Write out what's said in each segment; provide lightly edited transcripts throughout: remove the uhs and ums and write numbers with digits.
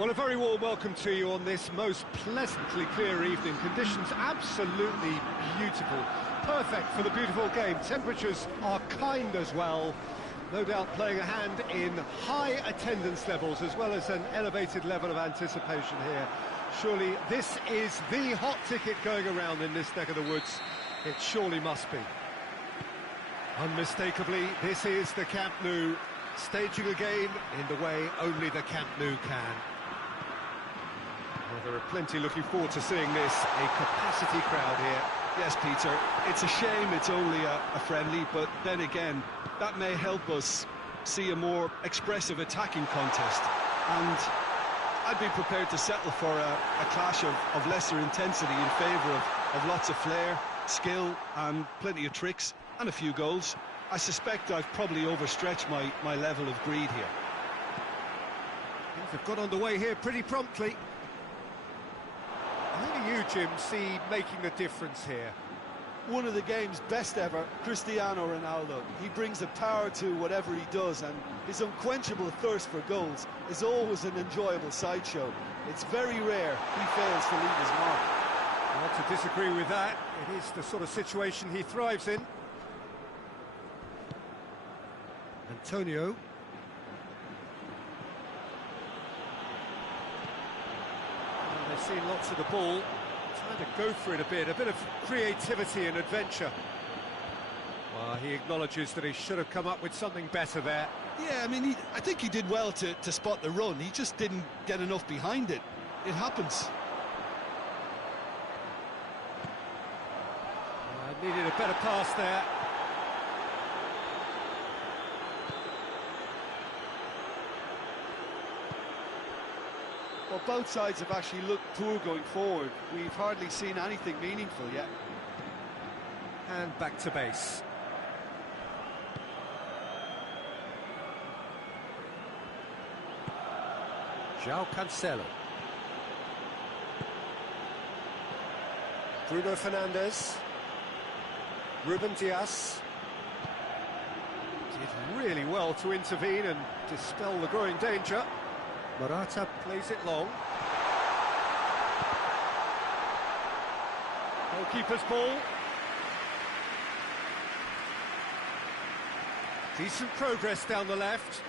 Well, a very warm welcome to you on this most pleasantly clear evening. Conditions absolutely beautiful. Perfect for the beautiful game. Temperatures are kind as well. No doubt playing a hand in high attendance levels as well as an elevated level of anticipation here. Surely this is the hot ticket going around in this neck of the woods. It surely must be. Unmistakably, this is the Camp Nou, staging a game in the way only the Camp Nou can. Well, there are plenty looking forward to seeing this, a capacity crowd here. Yes, Peter, it's a shame it's only a friendly, but then again, that may help us see a more expressive attacking contest. And I'd be prepared to settle for a clash of lesser intensity in favour of lots of flair, skill and plenty of tricks and a few goals. I suspect I've probably overstretched my level of greed here. Things have got underway here pretty promptly. How do you, Jim, see making the difference here? One of the game's best ever, Cristiano Ronaldo. He brings a power to whatever he does, and his unquenchable thirst for goals is always an enjoyable sideshow. It's very rare he fails to leave his mark. Not to disagree with that. It is the sort of situation he thrives in. Antonio. Well, they've seen lots of the ball. Trying to go for it a bit of creativity and adventure. Well, he acknowledges that he should have come up with something better there. Yeah, I mean, I think he did well to spot the run. He just didn't get enough behind it. It happens. Needed a better pass there. Well, both sides have actually looked poor going forward. We've hardly seen anything meaningful yet. And back to base. João Cancelo. Bruno Fernandes. Ruben Dias. Did really well to intervene and dispel the growing danger. Morata plays it long. Goalkeeper's ball. Decent progress down the left.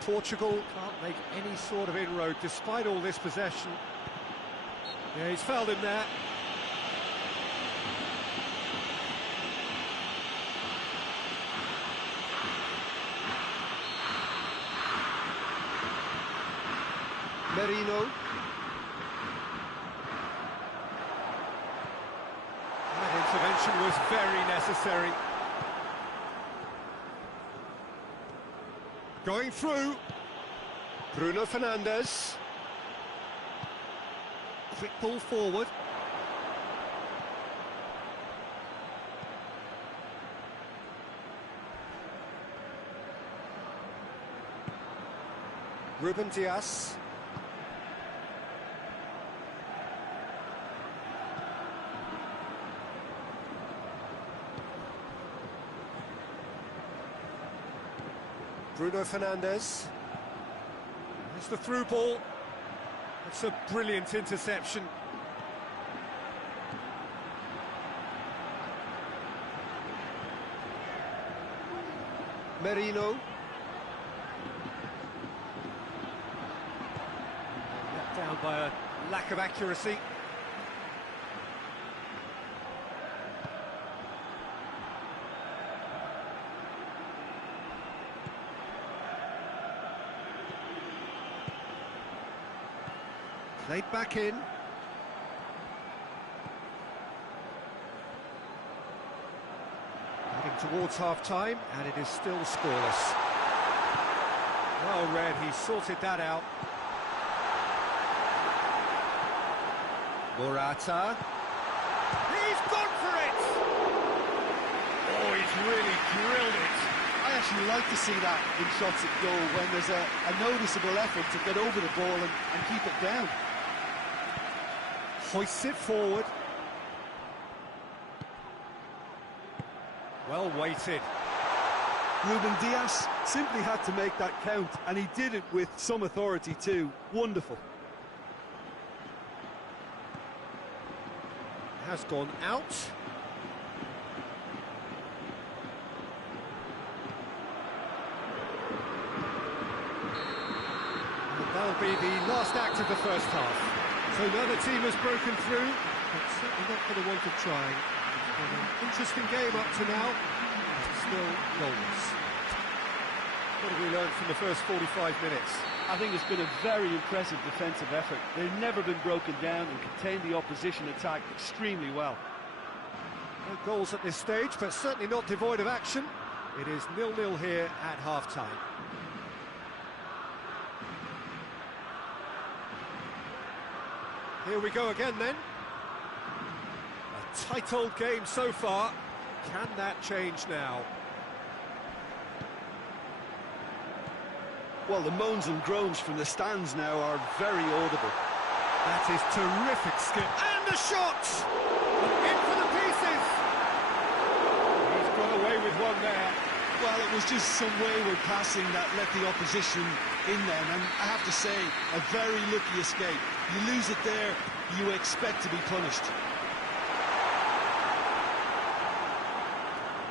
Portugal can't make any sort of inroad despite all this possession. Yeah, he's fouled him there. Merino. That intervention was very necessary. Going through. Bruno Fernandes. Quick ball forward. Ruben Dias. Bruno Fernandes. It's the through ball. It's a brilliant interception. Merino. Let down by a lack of accuracy. Played back in. Heading towards half-time, and it is still scoreless. Well read, he sorted that out. Morata. He's gone for it! Oh, he's really drilled it. I actually like to see that in shots at goal when there's a noticeable effort to get over the ball and keep it down. Hoists it forward. Well weighted. Ruben Dias simply had to make that count, and he did it with some authority too. Wonderful. Has gone out. And that'll be the last act of the first half. So now the team has broken through, but certainly not for the want of trying. It's been an interesting game up to now, but still goalless. What have we learned from the first 45 minutes? I think it's been a very impressive defensive effort. They've never been broken down and contained the opposition attack extremely well. No goals at this stage, but certainly not devoid of action. It is 0-0 here at half-time. Here we go again then. A tight old game so far. Can that change now? Well, the moans and groans from the stands now are very audible. That is terrific skill. And a shot! In for the pieces! He's got away with one there. Well, it was just some wayward passing that let the opposition in then, and I have to say, a very lucky escape. You lose it there, you expect to be punished.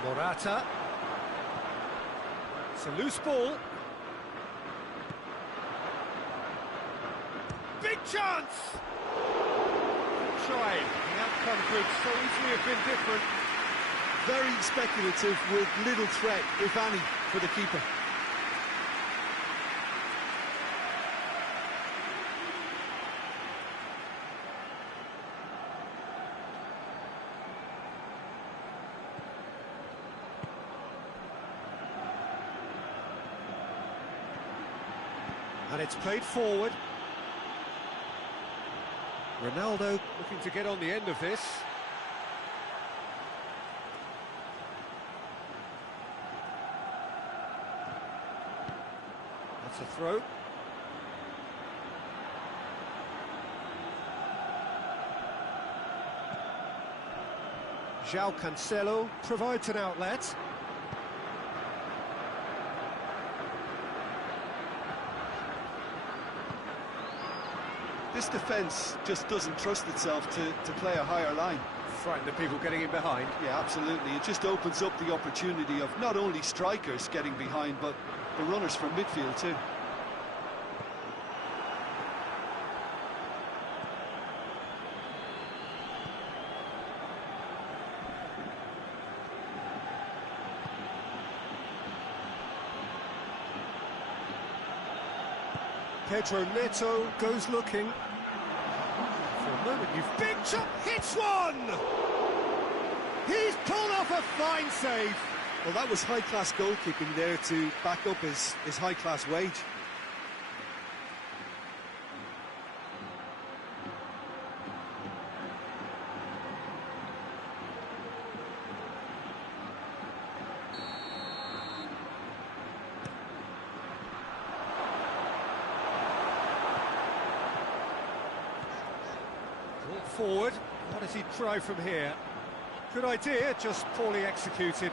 Morata. It's a loose ball. Big chance! Trying. The outcome could so easily have been different. Very speculative with little threat, if any, for the keeper. And it's played forward. Ronaldo looking to get on the end of this. That's a throw. João Cancelo provides an outlet. This defence just doesn't trust itself to play a higher line. Frightened of people getting in behind. Yeah, absolutely. It just opens up the opportunity of not only strikers getting behind, but the runners from midfield too. Pedro Neto goes looking. For a moment, big shot, hits one! He's pulled off a fine save. Well, that was high-class goal-kicking there to back up his high-class wage. Forward, what does he try from here? Good idea, just poorly executed.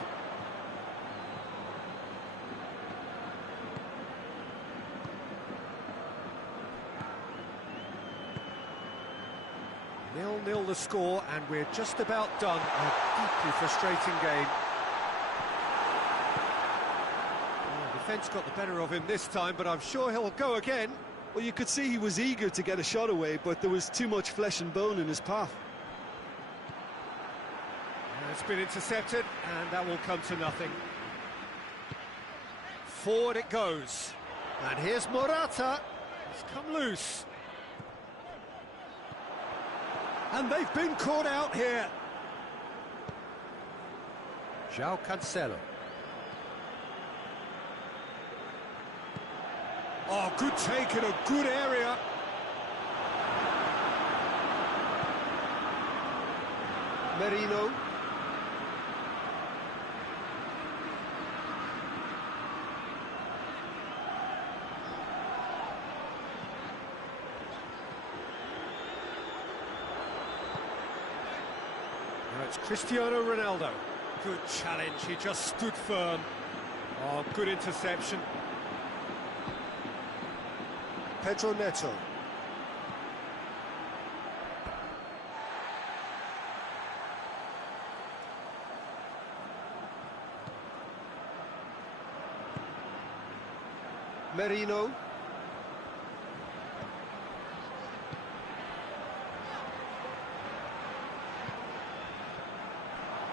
Nil-nil the score, and we're just about done. A deeply frustrating game. Well, the defence got the better of him this time, but I'm sure he'll go again. Well, you could see he was eager to get a shot away, but there was too much flesh and bone in his path. It's been intercepted, and that will come to nothing. Forward it goes. And here's Morata. It's come loose. And they've been caught out here. João Cancelo. Oh, good take in a good area. Merino. Now it's Cristiano Ronaldo. Good challenge, he just stood firm. Oh, good interception. Pedro Neto. Merino.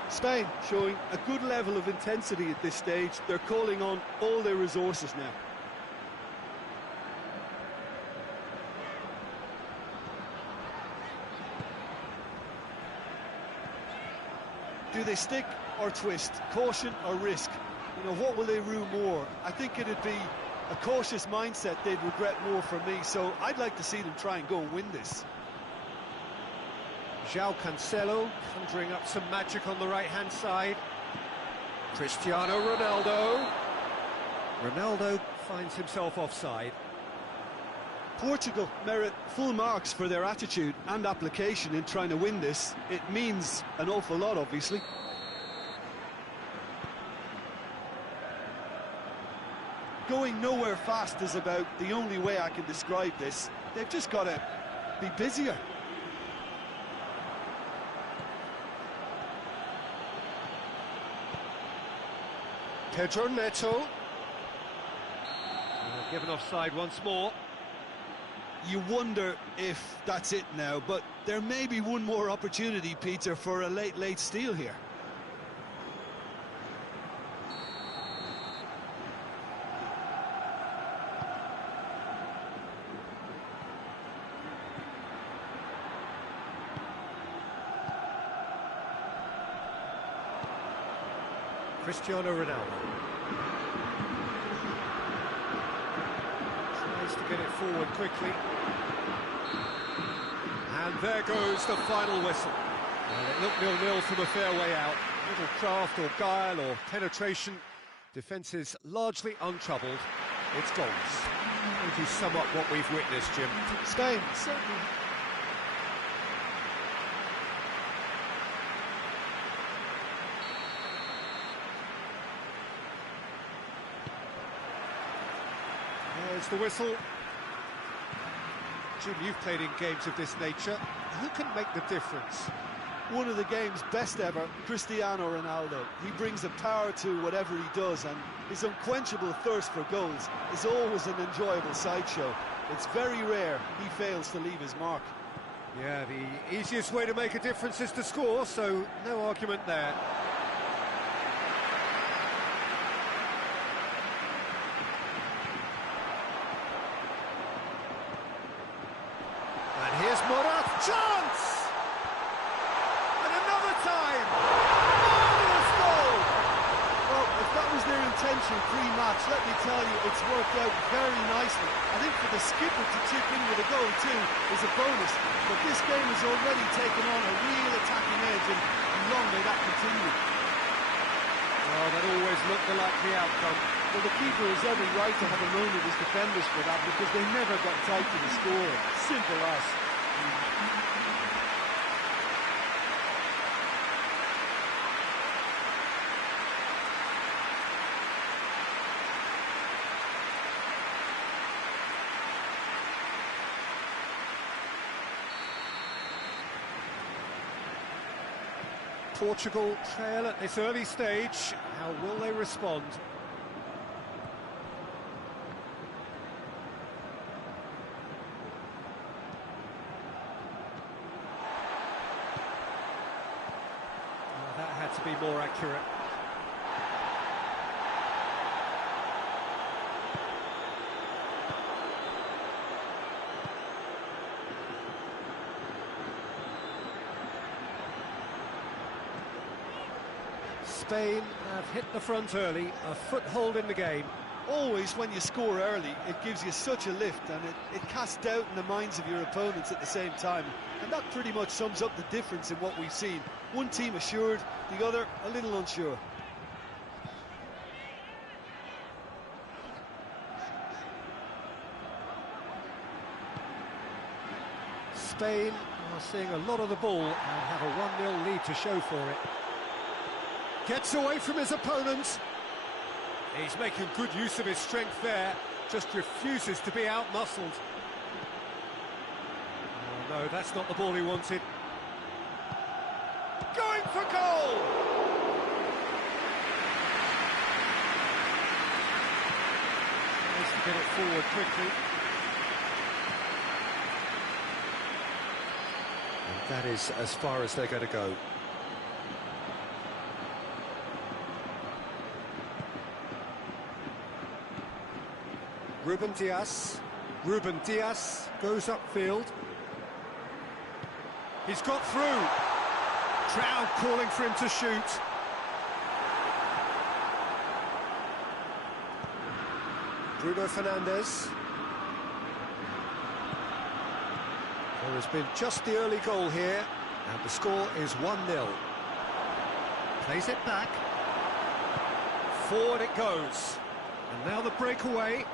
Spain showing a good level of intensity at this stage. They're calling on all their resources now. Do they stick or twist? Caution or risk? You know, what will they rue more? I think it'd be a cautious mindset they'd regret more for me, so I'd like to see them try and go and win this. João Cancelo conjuring up some magic on the right-hand side. Cristiano Ronaldo. Ronaldo finds himself offside. Portugal merit full marks for their attitude and application in trying to win this. It means an awful lot, obviously. Going nowhere fast is about the only way I can describe this. They've just got to be busier. Pedro Neto. Given offside once more. You wonder if that's it now, but there may be one more opportunity, Peter, for a late steal here. Cristiano Ronaldo tries to get it forward quickly, and there goes the final whistle. Well, it looked 0-0 from a fair way out. Little craft or guile or penetration. Defence is largely untroubled. It's goals. Would you sum up what we've witnessed, Jim? Spain certainly. There's the whistle. Jim, you've played in games of this nature. Who can make the difference? One of the game's best ever, Cristiano Ronaldo. He brings a power to whatever he does, and his unquenchable thirst for goals is always an enjoyable sideshow. It's very rare he fails to leave his mark. Yeah, the easiest way to make a difference is to score, so no argument there. And here's Morat, chance! And another time! Marvellous goal! Well, if that was their intention pre-match, let me tell you, it's worked out very nicely. I think for the skipper to chip in with a goal too is a bonus, but this game has already taken on a real attacking edge, and long may that continue. Well, that always looked the likely outcome. Well, the keeper has every right to have a moan at his defenders for that, because they never got tight to the score. Simple as. Portugal trail at this early stage. How will they respond? Oh, that had to be more accurate. Spain have hit the front early, a foothold in the game. Always when you score early, it gives you such a lift, and it casts doubt in the minds of your opponents at the same time. And that pretty much sums up the difference in what we've seen. One team assured, the other a little unsure. Spain are seeing a lot of the ball and have a 1-0 lead to show for it. Gets away from his opponent. He's making good use of his strength there, just refuses to be out-muscled. Oh, no, that's not the ball he wanted. Going for goal! Needs to get it forward quickly. And that is as far as they're going to go. Ruben Diaz goes upfield. He's got through. Crowd calling for him to shoot. Bruno Fernandes. There has been just the early goal here, and the score is 1-0. Plays it back. Forward it goes. And now the breakaway.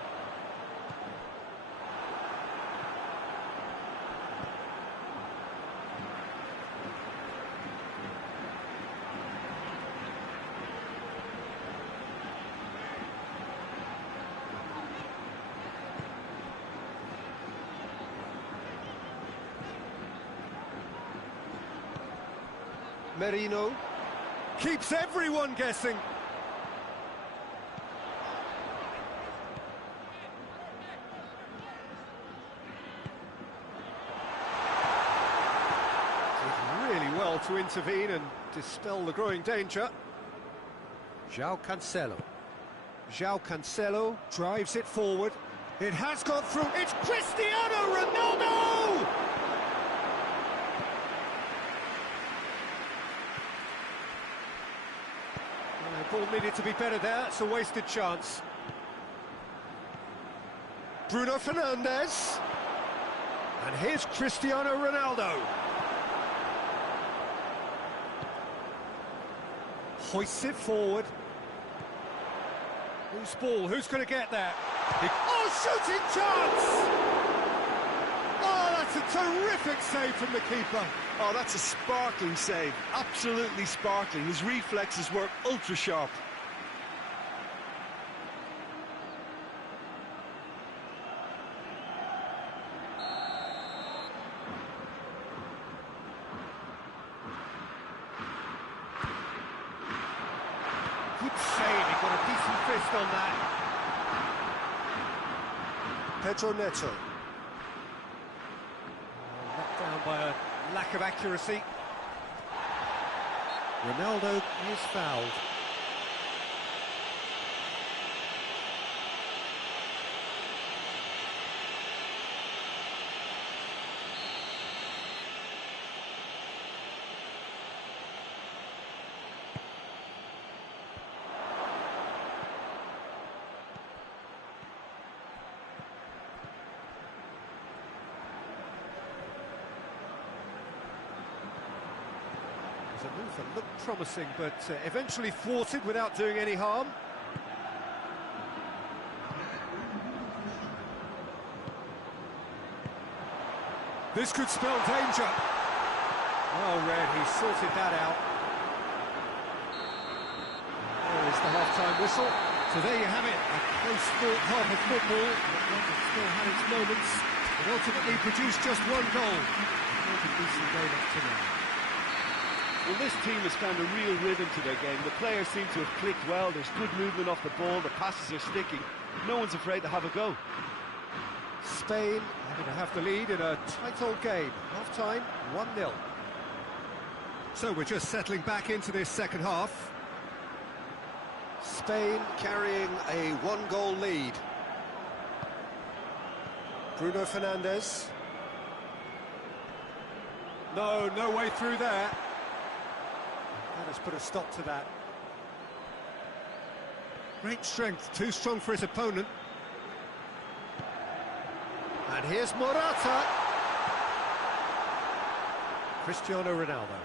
Merino. Keeps everyone guessing. Did really well to intervene and dispel the growing danger. João Cancelo. João Cancelo drives it forward. It has gone through. It's Cristiano Ronaldo! The ball needed to be better there. It's a wasted chance. Bruno Fernandes. And here's Cristiano Ronaldo. Hoists it forward. Whose ball? Who's going to get there? Oh, shooting chance! Oh, that's a terrific save from the keeper. Oh, that's a sparkling save. Absolutely sparkling. His reflexes were ultra sharp. Good save. He got a decent fist on that. Pedro Neto. Knocked down by a lack of accuracy. Ronaldo is fouled. A move that looked promising, but eventually thwarted without doing any harm. This could spell danger. Well read, he sorted that out. There is the half-time whistle. So there you have it, a close-fought half of football. It still had its moments, but ultimately produced just one goal. Not a decent game up to now. Well, this team has found a real rhythm to their game. The players seem to have clicked well. There's good movement off the ball. The passes are sticking. No one's afraid to have a go. Spain are going to have the lead in a tight old game. Half-time, 1-0. So we're just settling back into this second half. Spain carrying a one-goal lead. Bruno Fernandes. No way through there. That has put a stop to that. Great strength, too strong for his opponent. And here's Morata. Cristiano Ronaldo.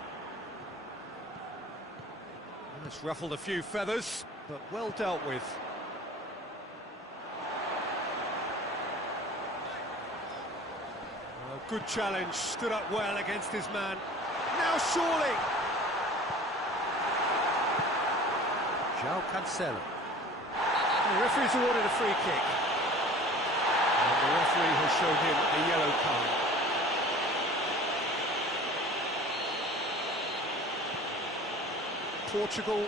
That's ruffled a few feathers, but well dealt with. Oh, good challenge, stood up well against his man. Now surely! João Cancelo. The referee's awarded a free kick. And the referee has shown him a yellow card. Portugal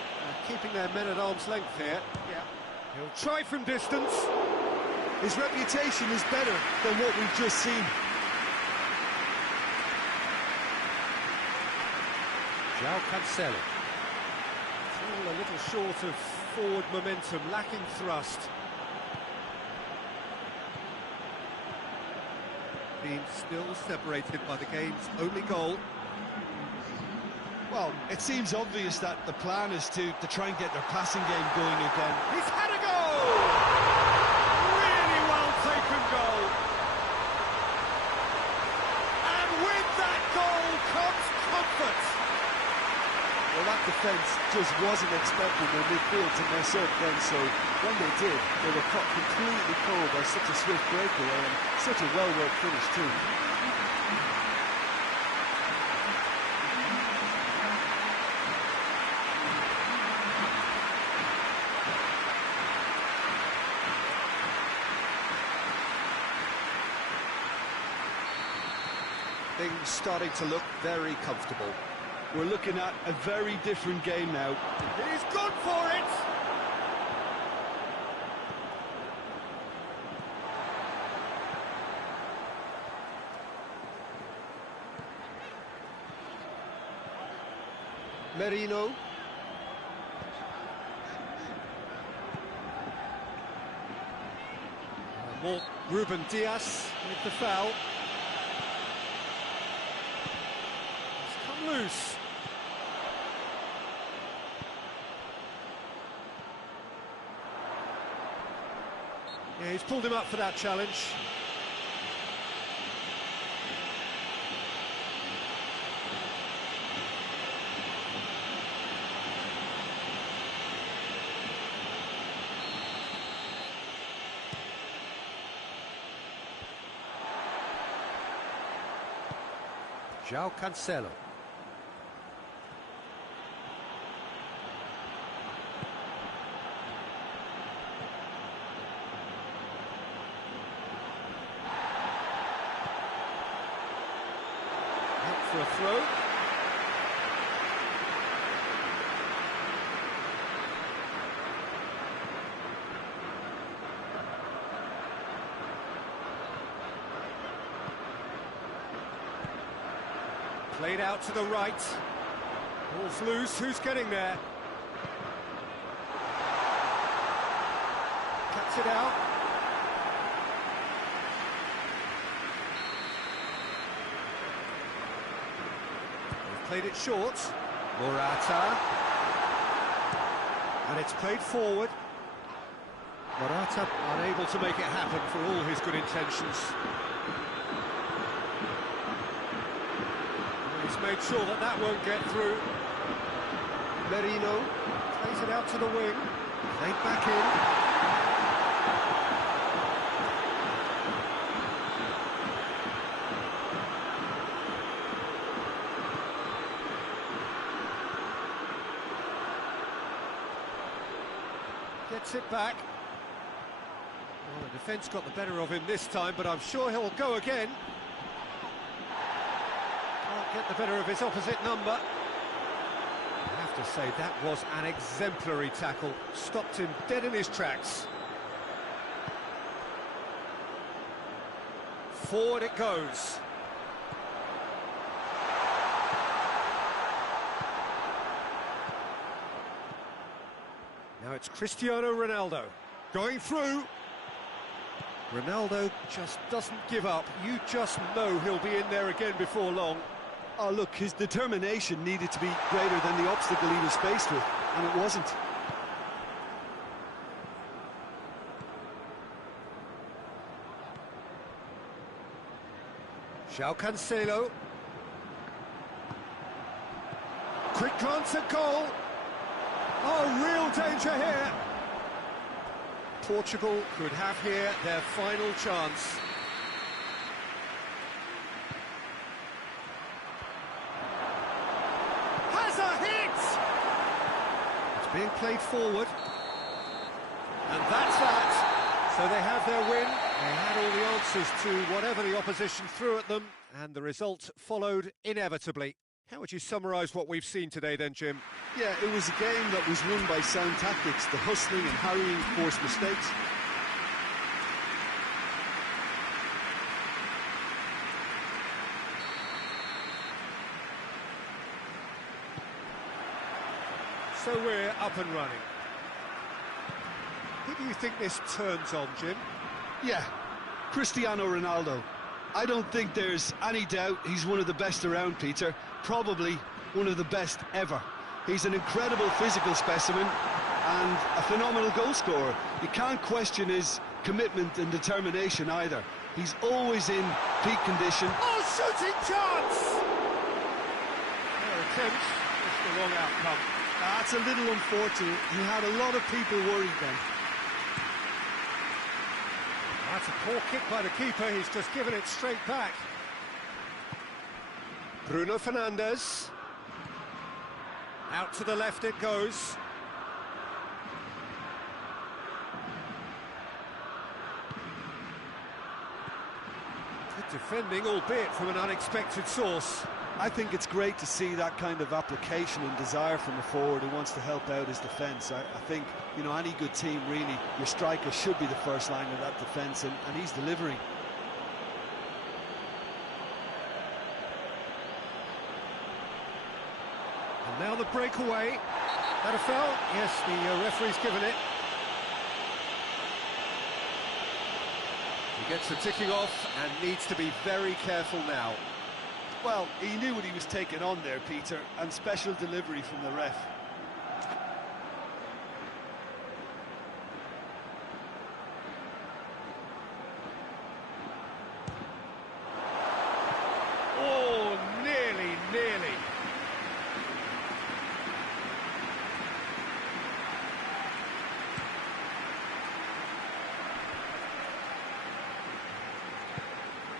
keeping their men at arm's length here. Yeah. He'll try from distance. His reputation is better than what we've just seen. João Cancelo. Still a little short of forward momentum, lacking thrust. Being still separated by the game's only goal. Well, it seems obvious that the plan is to try and get their passing game going again. He's had a goal! Really well taken goal. And with that goal comes comfort. Well, that defence just wasn't expecting their midfield to mess up then, so when they did, they were caught completely cold by such a swift breakaway and such a well-worked finish too. Things starting to look very comfortable. We're looking at a very different game now. He's gone for it! Merino. More Ruben Diaz with the foul. It's come loose. Yeah, he's pulled him up for that challenge. João Cancelo. Out for a throw. Played out to the right. Ball's loose. Who's getting there? Cuts it out. They've played it short. Morata. And it's played forward. Morata unable to make it happen for all his good intentions. He's made sure that that won't get through. Merino plays it out to the wing. Played back in. Gets it back. Well, the defence got the better of him this time, but I'm sure he'll go again. Get the better of his opposite number. I have to say, that was an exemplary tackle. Stopped him dead in his tracks. Forward it goes. Now it's Cristiano Ronaldo going through. Ronaldo just doesn't give up. You just know he'll be in there again before long. Oh, look, his determination needed to be greater than the obstacle he was faced with, and it wasn't. João Cancelo. Quick glance at goal. Oh, real danger here. Portugal could have here their final chance. Has a hit! It's being played forward. And that's So they have their win, they had all the answers to whatever the opposition threw at them, and the result followed inevitably. How would you summarise what we've seen today then, Jim? Yeah, it was a game that was won by sound tactics. The hustling and harrying forced mistakes. So we're up and running. Who do you think this turns on, Jim? Yeah, Cristiano Ronaldo. I don't think there's any doubt he's one of the best around, Peter. Probably one of the best ever. He's an incredible physical specimen and a phenomenal goal scorer. You can't question his commitment and determination either. He's always in peak condition. Oh, shooting chance! Their attempt, just the wrong outcome. That's a little unfortunate. He had a lot of people worried then. That's a poor kick by the keeper, he's just given it straight back. Bruno Fernandes. Out to the left it goes. Good defending, albeit from an unexpected source. I think it's great to see that kind of application and desire from a forward who wants to help out his defence. I think, you know, any good team, really, your striker should be the first line of that defence, and he's delivering. And now the breakaway. That a foul? Yes, the referee's given it. He gets the ticking off and needs to be very careful now. Well, he knew what he was taking on there, Peter, and special delivery from the ref. Oh, nearly.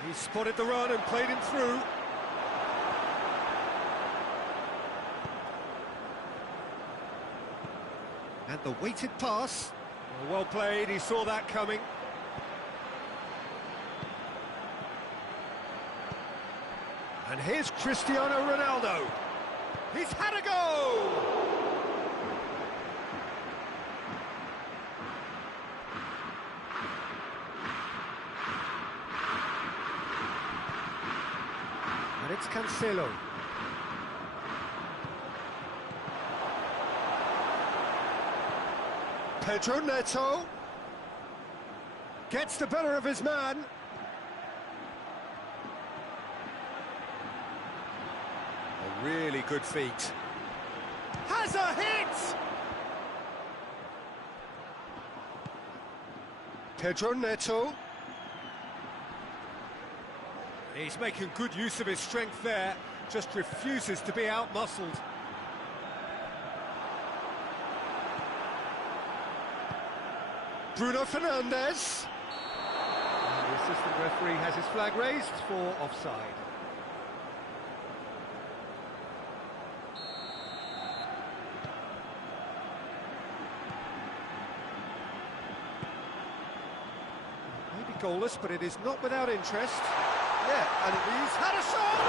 He spotted the run and played him through. And the weighted pass. Well played, he saw that coming. And here's Cristiano Ronaldo. He's had a go! And it's Cancelo. Pedro Neto gets the better of his man. A really good feat. Has a hit! Pedro Neto. He's making good use of his strength there, just refuses to be out-muscled. Bruno Fernandes. And the assistant referee has his flag raised for offside. Maybe goalless, but it is not without interest. Yeah, and he's had a shot!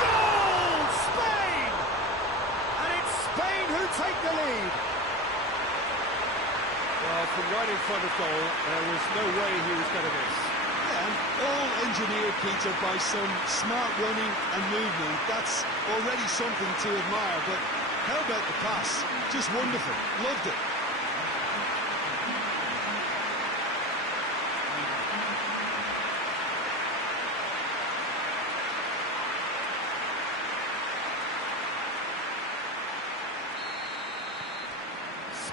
Goal! Spain! And it's Spain who take the lead. Well, from right in front of goal, there was no way he was going to miss. Yeah, and all engineered, Peter, by some smart running and movement. That's already something to admire, but how about the pass? Just wonderful. Loved it.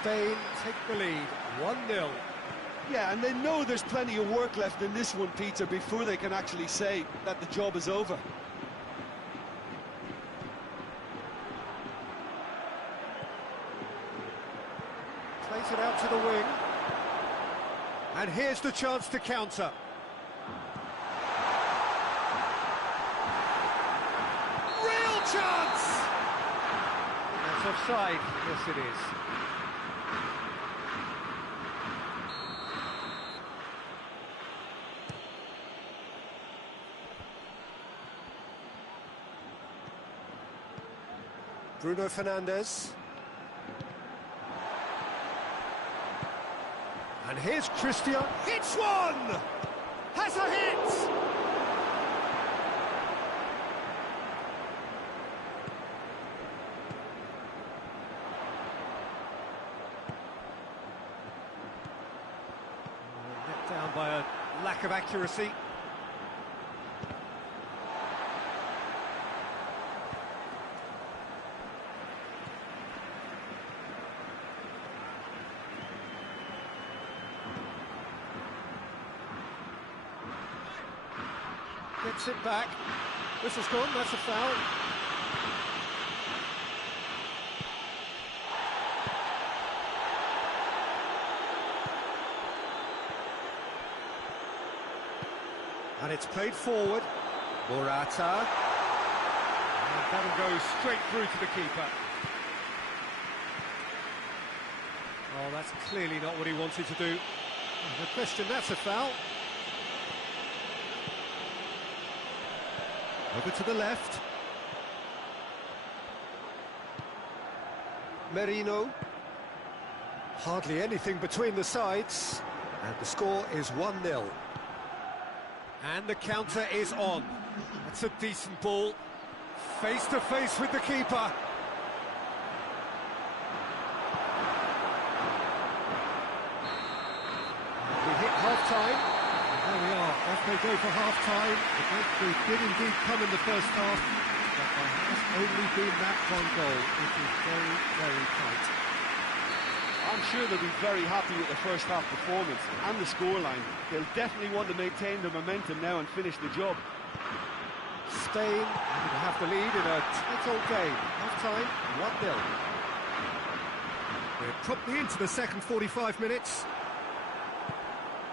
Spain take the lead, 1-0. Yeah, and they know there's plenty of work left in this one, Peter, before they can actually say that the job is over. Plays it out to the wing. And here's the chance to counter. Real chance! That's offside. Yes, it is. Bruno Fernandes. And here's Christian. Hits one! Has a hit! Let down by a lack of accuracy. Gets it back. Whistle's gone, that's a foul. And it's played forward. Morata. And that'll go straight through to the keeper. Oh, that's clearly not what he wanted to do. No question, that's a foul. Over to the left. Merino. Hardly anything between the sides. And the score is 1-0. And the counter is on. That's a decent ball. Face to face with the keeper. We hit half-time. And there we are, off they go for half-time. The breakthrough did indeed come in the first half, but there has only been that one goal. It is very, very tight. I'm sure they'll be very happy with the first half performance and the scoreline. They'll definitely want to maintain the momentum now and finish the job. Spain will have the lead in a tight old game. Half-time, 1-0. We're promptly into the second 45 minutes.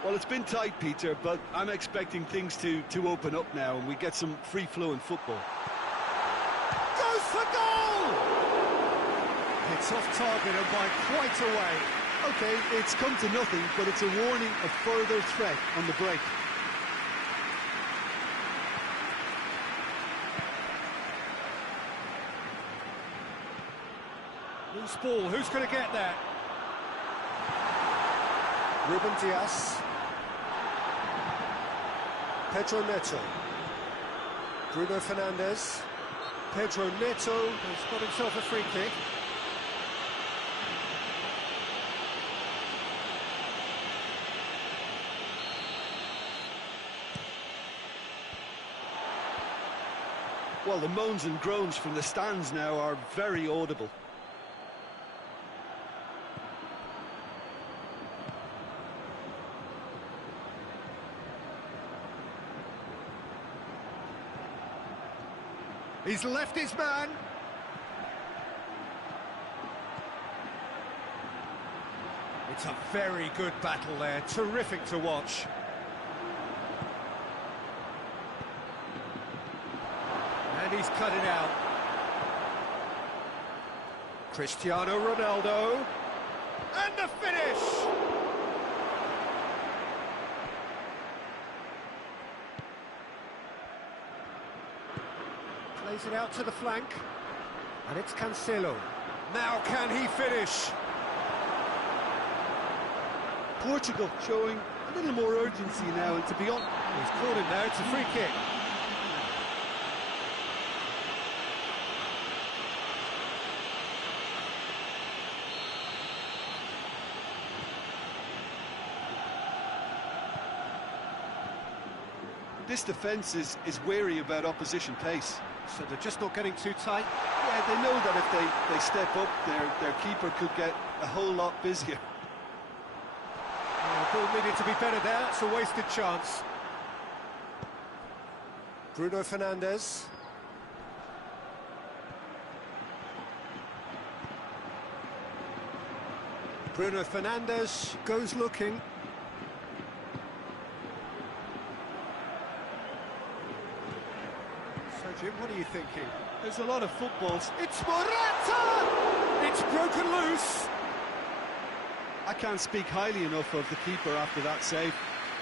Well, it's been tight, Peter, but I'm expecting things to open up now and we get some free-flowing football. Goes for goal! It's off target and by quite a way. Okay, it's come to nothing, but it's a warning of further threat on the break. Loose ball, who's going to get that? Ruben Dias. Pedro Neto. Bruno Fernandes. Pedro Neto He's got himself a free kick. Well, the moans and groans from the stands now are very audible. He's left his man. It's a very good battle there, terrific to watch. And he's cut it out. Cristiano Ronaldo. And the finish! Plays it out to the flank. And it's Cancelo. Now can he finish? Portugal showing a little more urgency now, and to be honest, He's caught him there, it's a free kick. this defence is wary about opposition pace. So they're just not getting too tight. Yeah, they know that if they step up, their keeper could get a whole lot busier. Ball needed to be better there, it's a wasted chance. Bruno Fernandes. Bruno Fernandes goes looking. So Jim, what are you thinking? There's a lot of footballs. It's Morata! It's broken loose! I can't speak highly enough of the keeper after that save.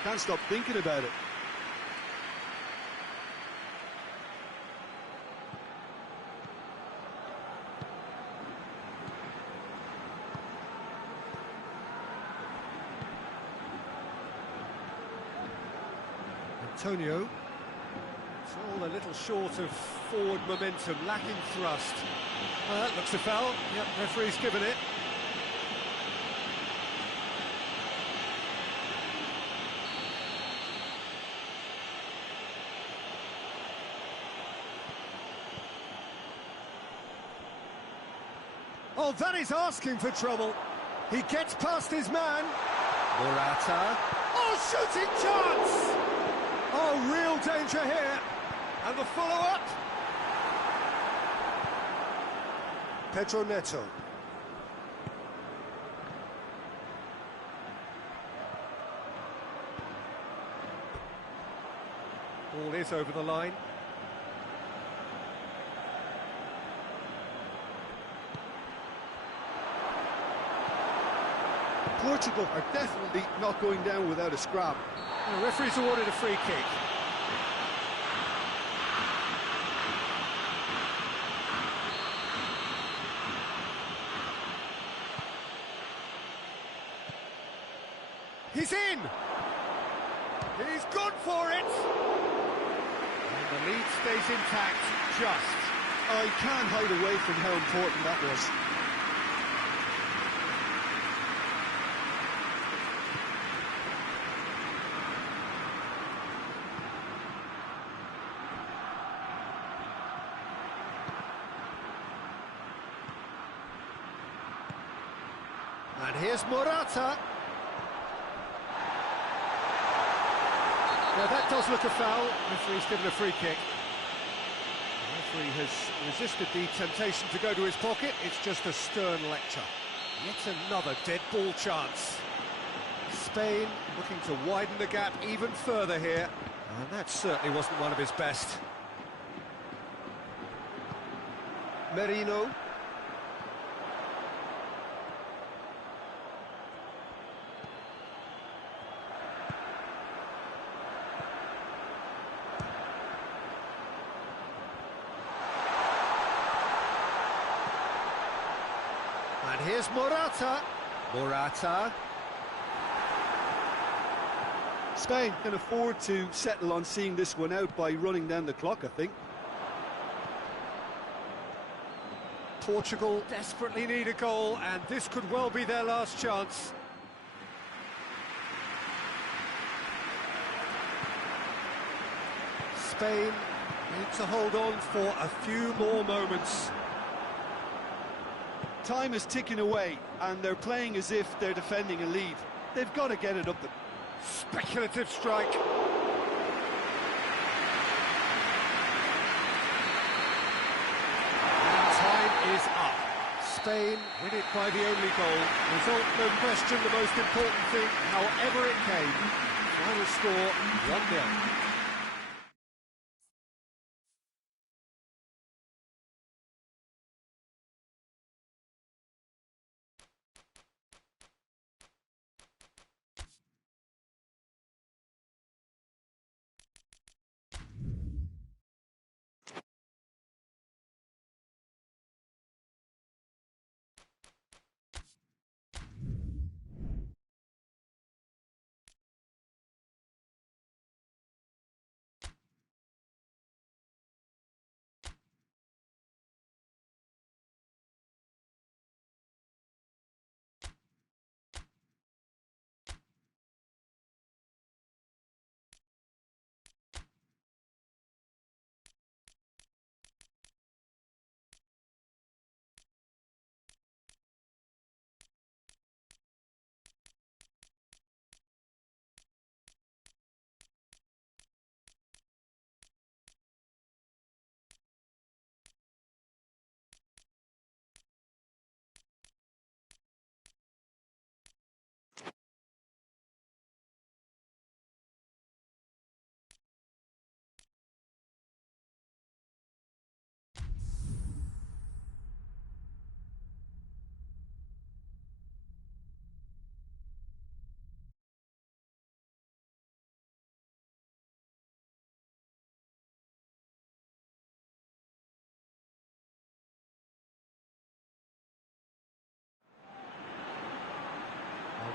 Can't stop thinking about it. Antonio. It's all a little short of forward momentum, lacking thrust. That looks a foul. Yep, referee's given it. Oh, that is asking for trouble. He gets past his man. Morata. Oh, shooting chance! Oh, real danger here. And the follow-up. Pedro Neto. Ball is over the line. Portugal are definitely not going down without a scrap. The referee's awarded a free kick. He's in! He's gone for it! And the lead stays intact, just. I can't hide away from how important that was. And here's Morata. Now that does look a foul. Referee's given a free kick. The referee has resisted the temptation to go to his pocket. It's just a stern lecture. Yet another dead ball chance. Spain looking to widen the gap even further here. And that certainly wasn't one of his best. Merino. And here's Morata. Morata. Spain can afford to settle on seeing this one out by running down the clock, I think. Portugal desperately need a goal, and this could well be their last chance. Spain need to hold on for a few more moments. Time is ticking away, and they're playing as if they're defending a lead. They've got to get it up the... Speculative strike. And time is up. Spain win it by the only goal. Result, no question, the most important thing, however it came. Final score, 1-0.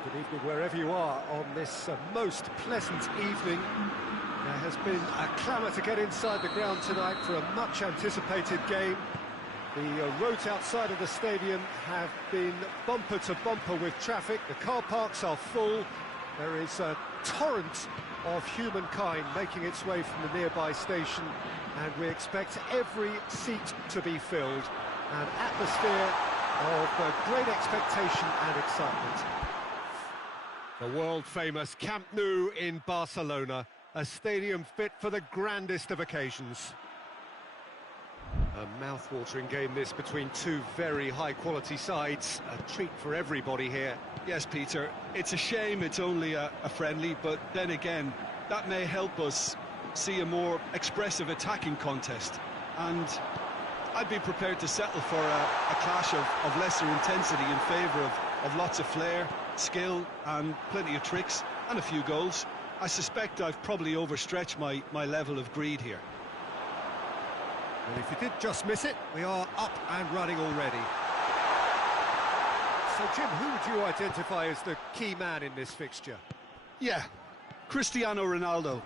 Good evening wherever you are on this most pleasant evening. There has been a clamour to get inside the ground tonight for a much-anticipated game. The roads outside of the stadium have been bumper to bumper with traffic. The car parks are full. There is a torrent of humankind making its way from the nearby station, and we expect every seat to be filled. An atmosphere of great expectation and excitement. The world-famous Camp Nou in Barcelona, a stadium fit for the grandest of occasions. A mouth-watering game this between two very high-quality sides. A treat for everybody here. Yes, Peter, it's a shame it's only a friendly, but then again, that may help us see a more expressive attacking contest. And I'd be prepared to settle for a clash of lesser intensity in favour of lots of flair, skill and plenty of tricks and a few goals. I suspect I've probably overstretched my level of greed here. Well, if you did just miss it, we are up and running already. So, Jim, who would you identify as the key man in this fixture? Yeah, Cristiano Ronaldo.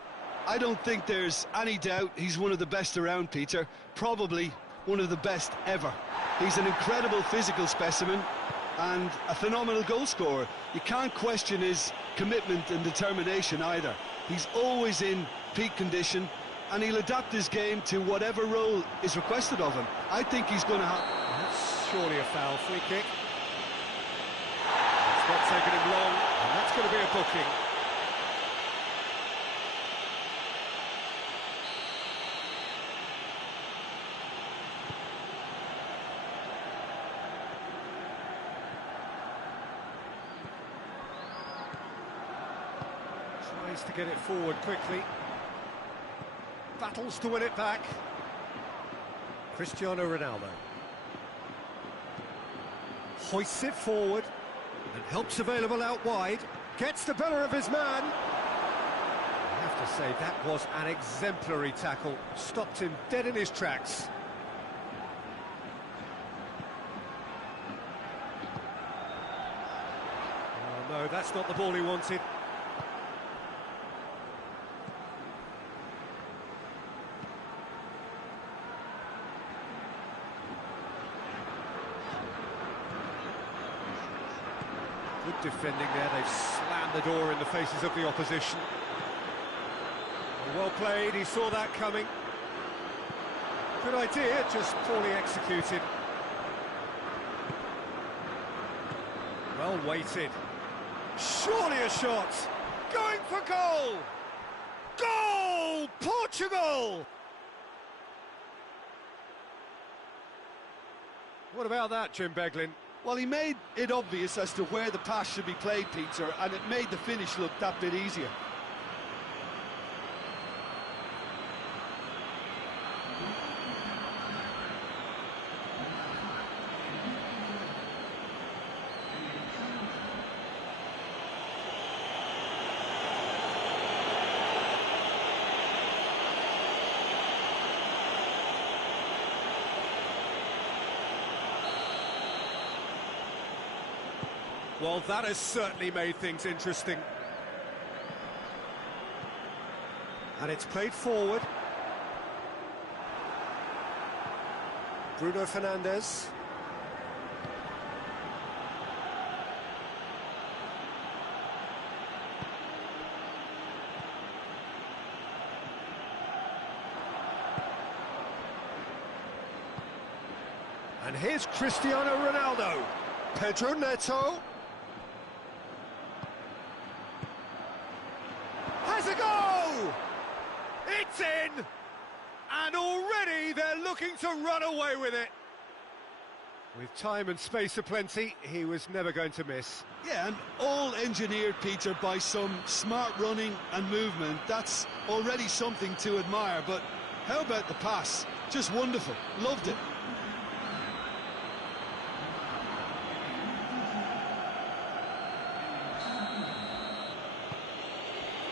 I don't think there's any doubt he's one of the best around, Peter. Probably one of the best ever. He's an incredible physical specimen and a phenomenal goal scorer. You can't question his commitment and determination either. He's always in peak condition, and he'll adapt his game to whatever role is requested of him. I think he's going to have... That's surely a foul. Free kick. It's not taken him long, and that's going to be a booking. Tries to get it forward quickly. Battles to win it back. Cristiano Ronaldo hoists it forward and helps available out wide. Gets the better of his man. I have to say, that was an exemplary tackle. Stopped him dead in his tracks. Oh no, that's not the ball he wanted. Good defending there. They've slammed the door in the faces of the opposition. Well played, he saw that coming. Good idea, just poorly executed. Well weighted. Surely a shot. Going for goal. Goal! Portugal! What about that, Jim Beglin? Well, he made it obvious as to where the pass should be played, Peter, and it made the finish look that bit easier. Well, that has certainly made things interesting. And it's played forward. Bruno Fernandes. And here's Cristiano Ronaldo. Pedro Neto. Has a go! It's in! And already they're looking to run away with it. With time and space aplenty, he was never going to miss. Yeah, and all engineered, Peter, by some smart running and movement. That's already something to admire, but how about the pass? Just wonderful. Loved it.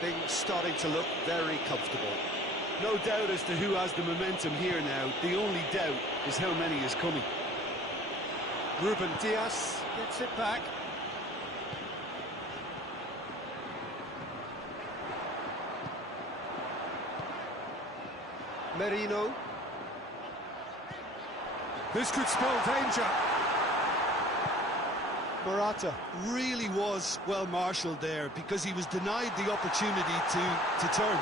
Things starting to look very comfortable. No doubt as to who has the momentum here now. The only doubt is how many is coming. Ruben Dias gets it back. Merino. This could spell danger. Morata really was well marshalled there because he was denied the opportunity to turn.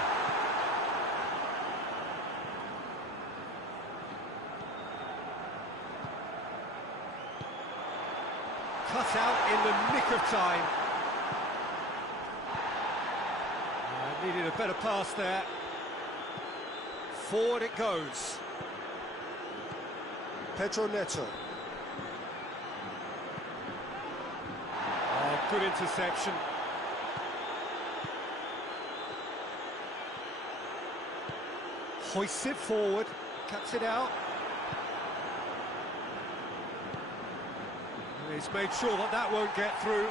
Cut out in the nick of time. Needed a better pass there. Forward it goes. Pedro Neto. Oh, good interception. Hoists it forward, cuts it out. He's made sure that that won't get through.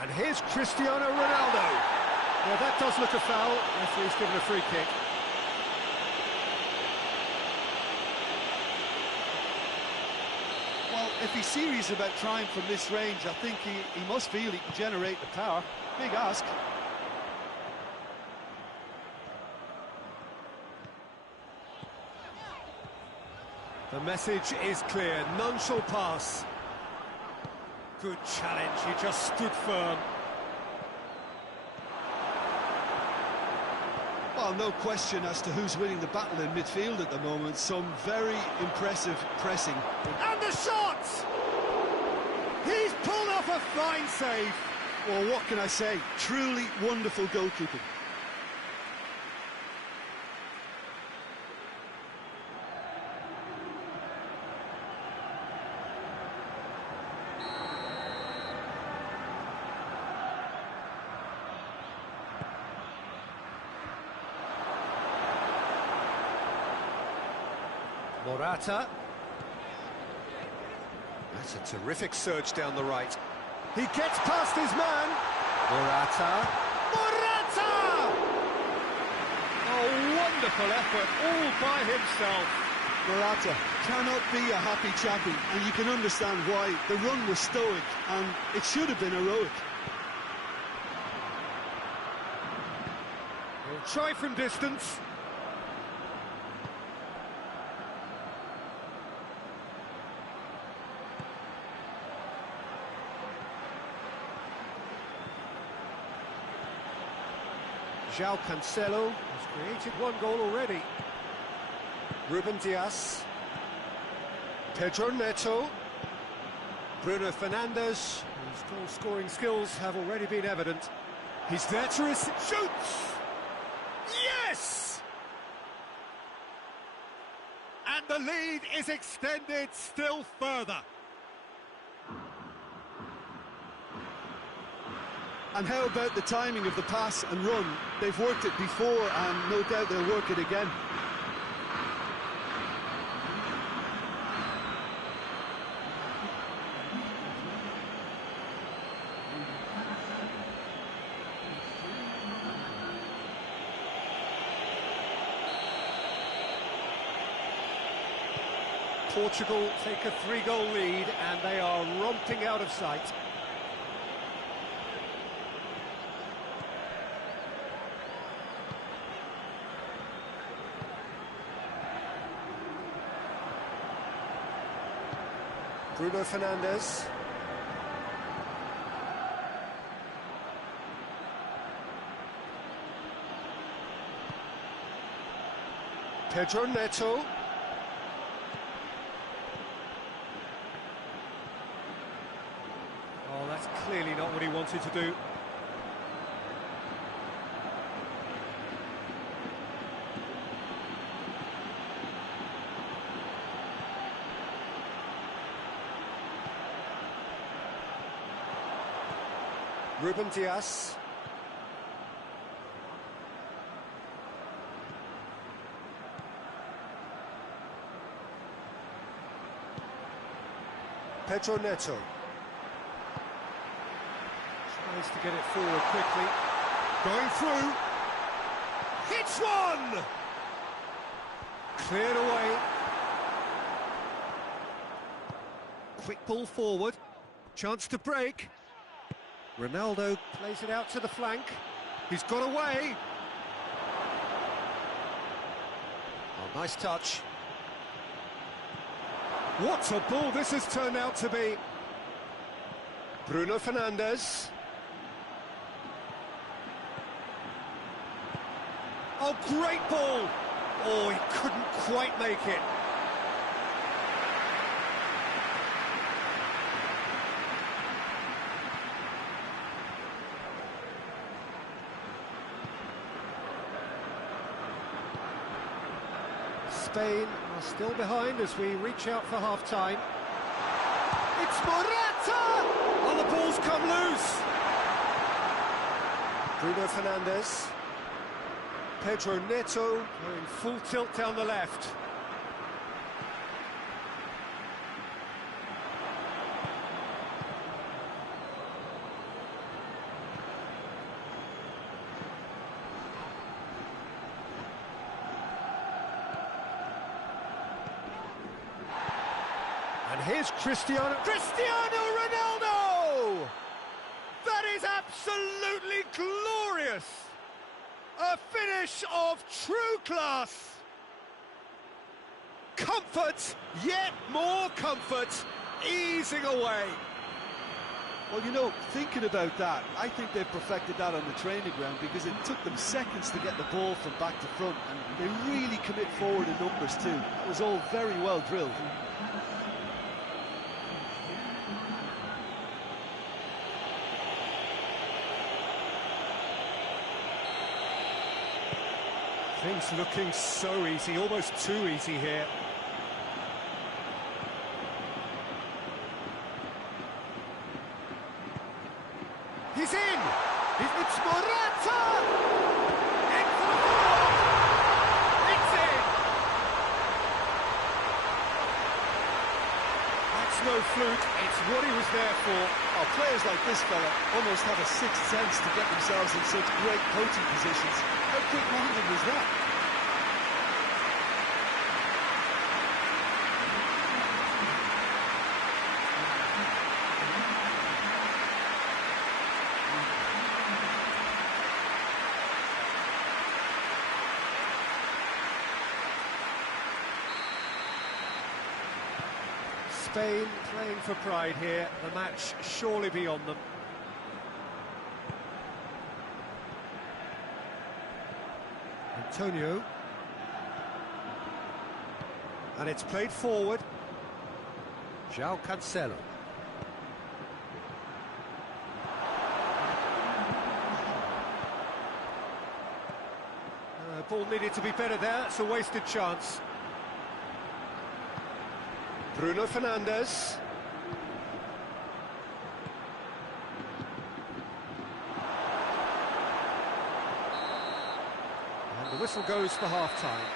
And here's Cristiano Ronaldo. Well, that does look a foul. Referee's given a free kick. Well, if he's serious about trying from this range, I think he must feel he can generate the power. Big ask. The message is clear. None shall pass. Good challenge. He just stood firm. Well, no question as to who's winning the battle in midfield at the moment. Some very impressive pressing. And the shot! He's pulled off a fine save. Well, what can I say? Truly wonderful goalkeeping. Morata. That's a terrific surge down the right. He gets past his man. Morata. Morata! Oh, wonderful effort, all by himself. Morata cannot be a happy chappy, and you can understand why. The run was stoic, and it should have been heroic. He'll try from distance. João Cancelo has created one goal already. Ruben Dias. Pedro Neto. Bruno Fernandes, whose goal-scoring skills have already been evident. He's there to receive. Shoots! Yes! And the lead is extended still further. And how about the timing of the pass and run? They've worked it before, and no doubt they'll work it again. Portugal take a 3-goal lead, and they are romping out of sight. Bruno Fernandes. Pedro Neto. Oh, that's clearly not what he wanted to do. Ruben Dias. Pedro Neto. Tries to get it forward quickly. Going through. Hits one! Cleared away. Quick ball forward. Chance to break. Ronaldo plays it out to the flank. He's got away. Oh, nice touch. What a ball this has turned out to be. Bruno Fernandes. Oh, great ball! Oh, he couldn't quite make it. Spain are still behind as we reach out for half-time. It's Morata! Oh, the ball's come loose! Bruno Fernandes. Pedro Neto going full tilt down the left. And here's Cristiano Ronaldo! That is absolutely glorious! A finish of true class! Comfort, yet more comfort, easing away. Well, you know, thinking about that, I think they've perfected that on the training ground because it took them seconds to get the ball from back to front, and they really commit forward in numbers too. That was all very well drilled. Things looking so easy, almost too easy here. He's in! It's Morata! In for the ball! It's in! That's no fluke, it's what he was there for. Oh, players like this fella almost have a sixth sense to get themselves in such great coaching positions. How quick landing was that? Spain playing for pride here, the match surely beyond them. Antonio. And it's played forward. João Cancelo. Ball needed to be better there, it's a wasted chance. Bruno Fernandes. And the whistle goes for half-time.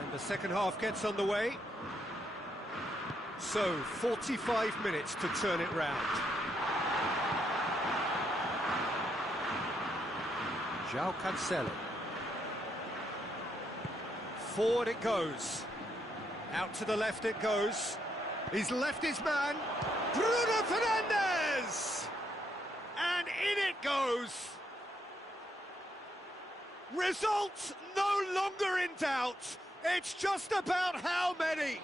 And the second half gets underway. So, 45 minutes to turn it round. João Cancelo. Forward it goes. Out to the left it goes. He's left his man. Bruno Fernandes! And in it goes. Result no longer in doubt. It's just about how many.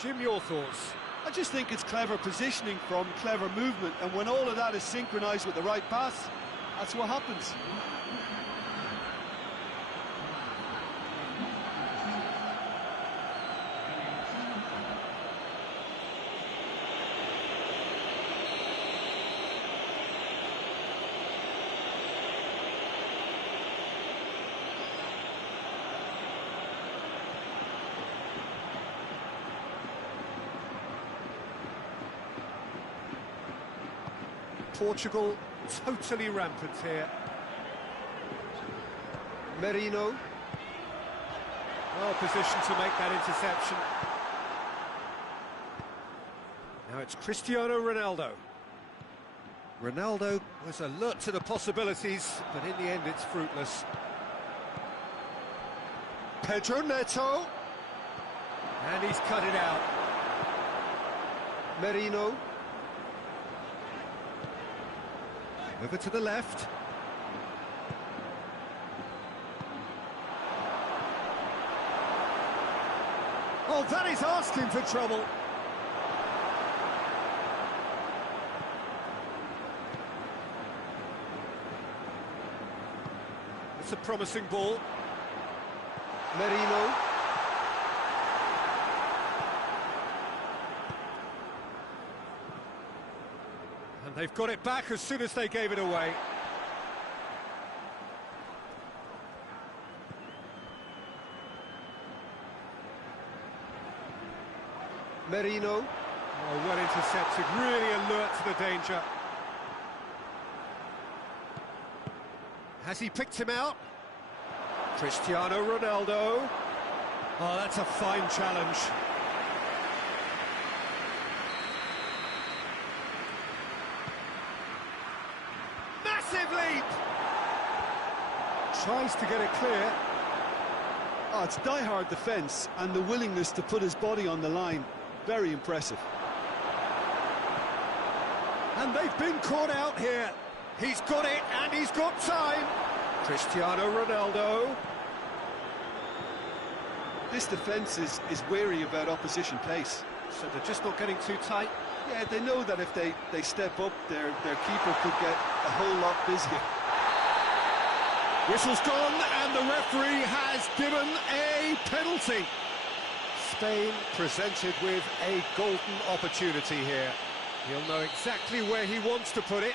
Jim, your thoughts? I just think it's clever positioning from clever movement, and when all of that is synchronised with the right pass, that's what happens. Portugal totally rampant here. Merino. Well positioned to make that interception. Now it's Cristiano Ronaldo. Ronaldo was alert to the possibilities, but in the end it's fruitless. Pedro Neto. And he's cut it out. Merino. Over to the left. Oh, that is asking for trouble. It's a promising ball. Merino. And they've got it back as soon as they gave it away. Merino. Oh, well intercepted, really alert to the danger. Has he picked him out? Cristiano Ronaldo. Oh, that's a fine challenge. Massive leap! Tries to get it clear. Oh, it's die-hard defence and the willingness to put his body on the line. Very impressive. And they've been caught out here. He's got it, and he's got time. Cristiano Ronaldo. This defence is wary about opposition pace. So they're just not getting too tight. Yeah, they know that if they step up, their keeper could get a whole lot busier. Whistle's gone, and the referee has given a penalty. Spain presented with a golden opportunity here. He'll know exactly where he wants to put it.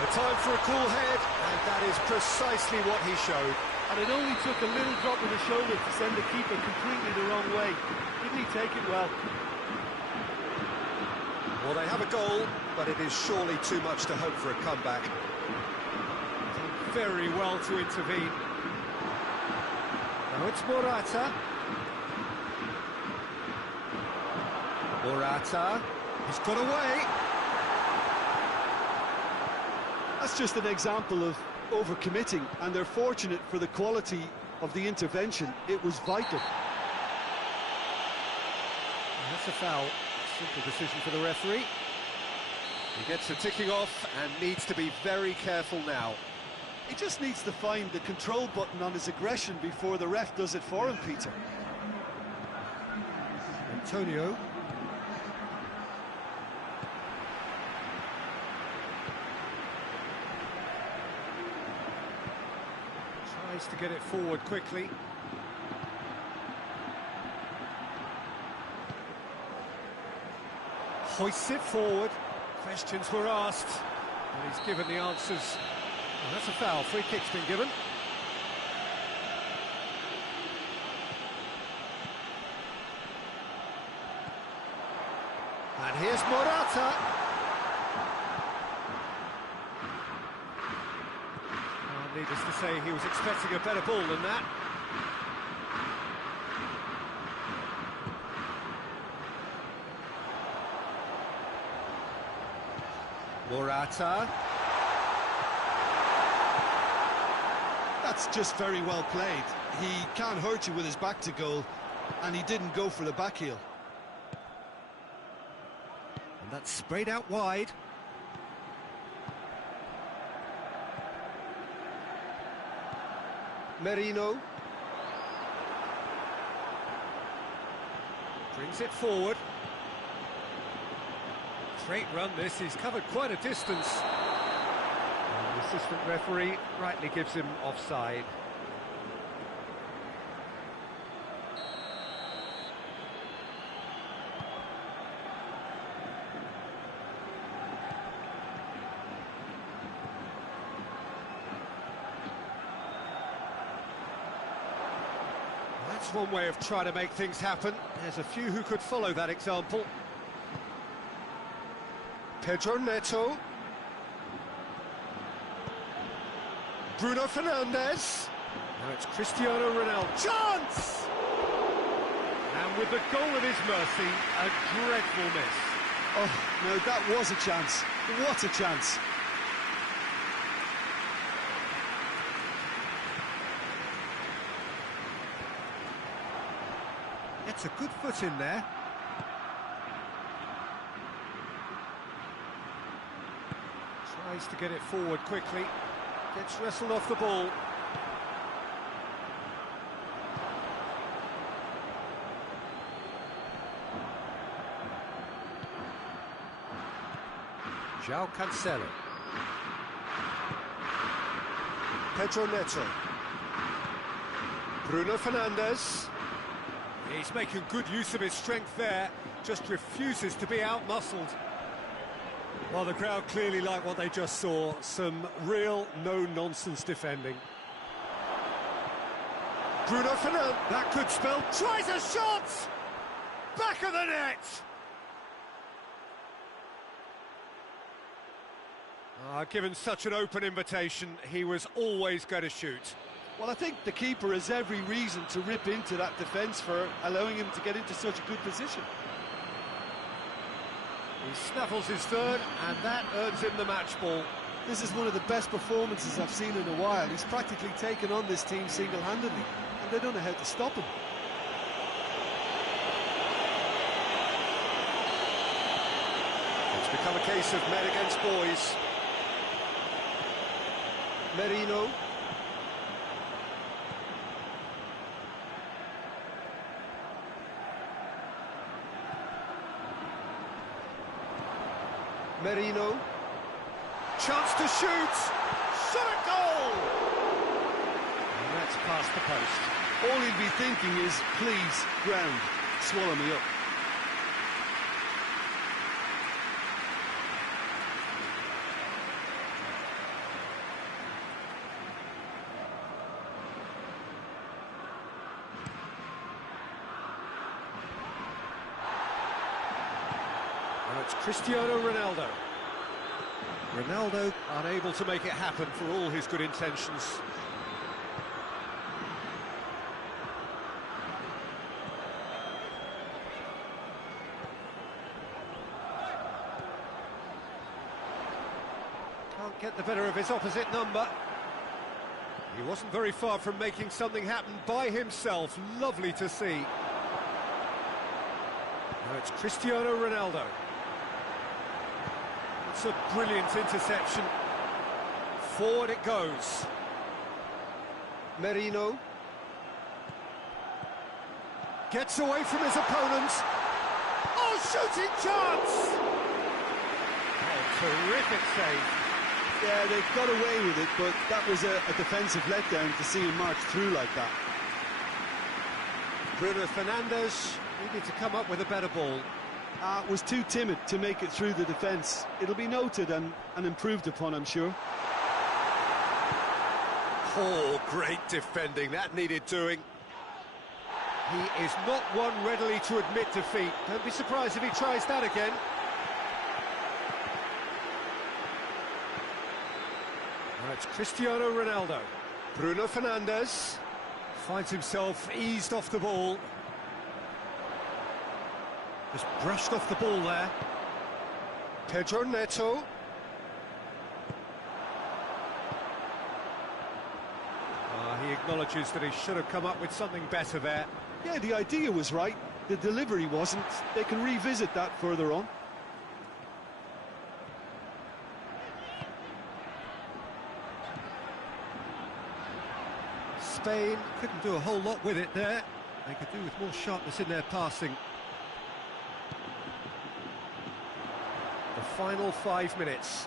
The time for a cool head, and that is precisely what he showed. And it only took a little drop of the shoulder to send the keeper completely the wrong way. Didn't he take it well? Well, they have a goal, but it is surely too much to hope for a comeback. Did very well to intervene. Now it's Morata. Morata. He's got away. That's just an example of overcommitting, and they're fortunate for the quality of the intervention. It was vital. And that's a foul. Simple decision for the referee. He gets the ticking off and needs to be very careful now. He just needs to find the control button on his aggression before the ref does it for him, Peter. Antonio. Tries to get it forward quickly. Hoists it forward. Questions were asked, and he's given the answers. Well, that's a foul. Free kick's been given. And here's Morata. Needless to say, he was expecting a better ball than that. Morata. That's just very well played. He can't hurt you with his back to goal, and he didn't go for the back heel. And that's sprayed out wide. Merino. Brings it forward. Great run this, he's covered quite a distance. And the assistant referee rightly gives him offside. That's one way of trying to make things happen. There's a few who could follow that example. Pedro Neto. Bruno Fernandes. Now it's Cristiano Ronaldo. Chance! And with the goal at his mercy, a dreadful miss. Oh, no, that was a chance. What a chance. Gets a good foot in there. Tries to get it forward quickly. Gets wrestled off the ball. João Cancelo. Pedro Neto. Bruno Fernandes. He's making good use of his strength there, just refuses to be out-muscled. Well, the crowd clearly like what they just saw, some real no-nonsense defending. Bruno Fernandes, that could spell, tries a shot! Back of the net! Given such an open invitation, he was always going to shoot. Well, I think the keeper has every reason to rip into that defence for allowing him to get into such a good position. He snaffles his third, and that earns him the match ball. This is one of the best performances I've seen in a while. He's practically taken on this team single-handedly, and they don't know how to stop him. It's become a case of men against boys. Merino. Merino. Chance to shoot. Shot a goal! And that's past the post. All he'd be thinking is, please, ground, swallow me up. Now it's Cristiano Ronaldo. Ronaldo unable to make it happen for all his good intentions. Can't get the better of his opposite number. He wasn't very far from making something happen by himself. Lovely to see. Now it's Cristiano Ronaldo. It's a brilliant interception. Forward it goes. Merino. Gets away from his opponent. Oh, shooting chance! Oh, terrific save. Yeah, they got away with it, but that was a defensive letdown to see him march through like that. Bruno Fernandes needed to come up with a better ball. Was too timid to make it through the defence. It'll be noted and improved upon, I'm sure. Oh, great defending. That needed doing. He is not one readily to admit defeat. Don't be surprised if he tries that again. Now it's Cristiano Ronaldo. Bruno Fernandes finds himself eased off the ball. Just brushed off the ball there. Pedro Neto. He acknowledges that he should have come up with something better there. Yeah, the idea was right. The delivery wasn't. They can revisit that further on. Spain couldn't do a whole lot with it there. They could do with more sharpness in their passing. The final 5 minutes.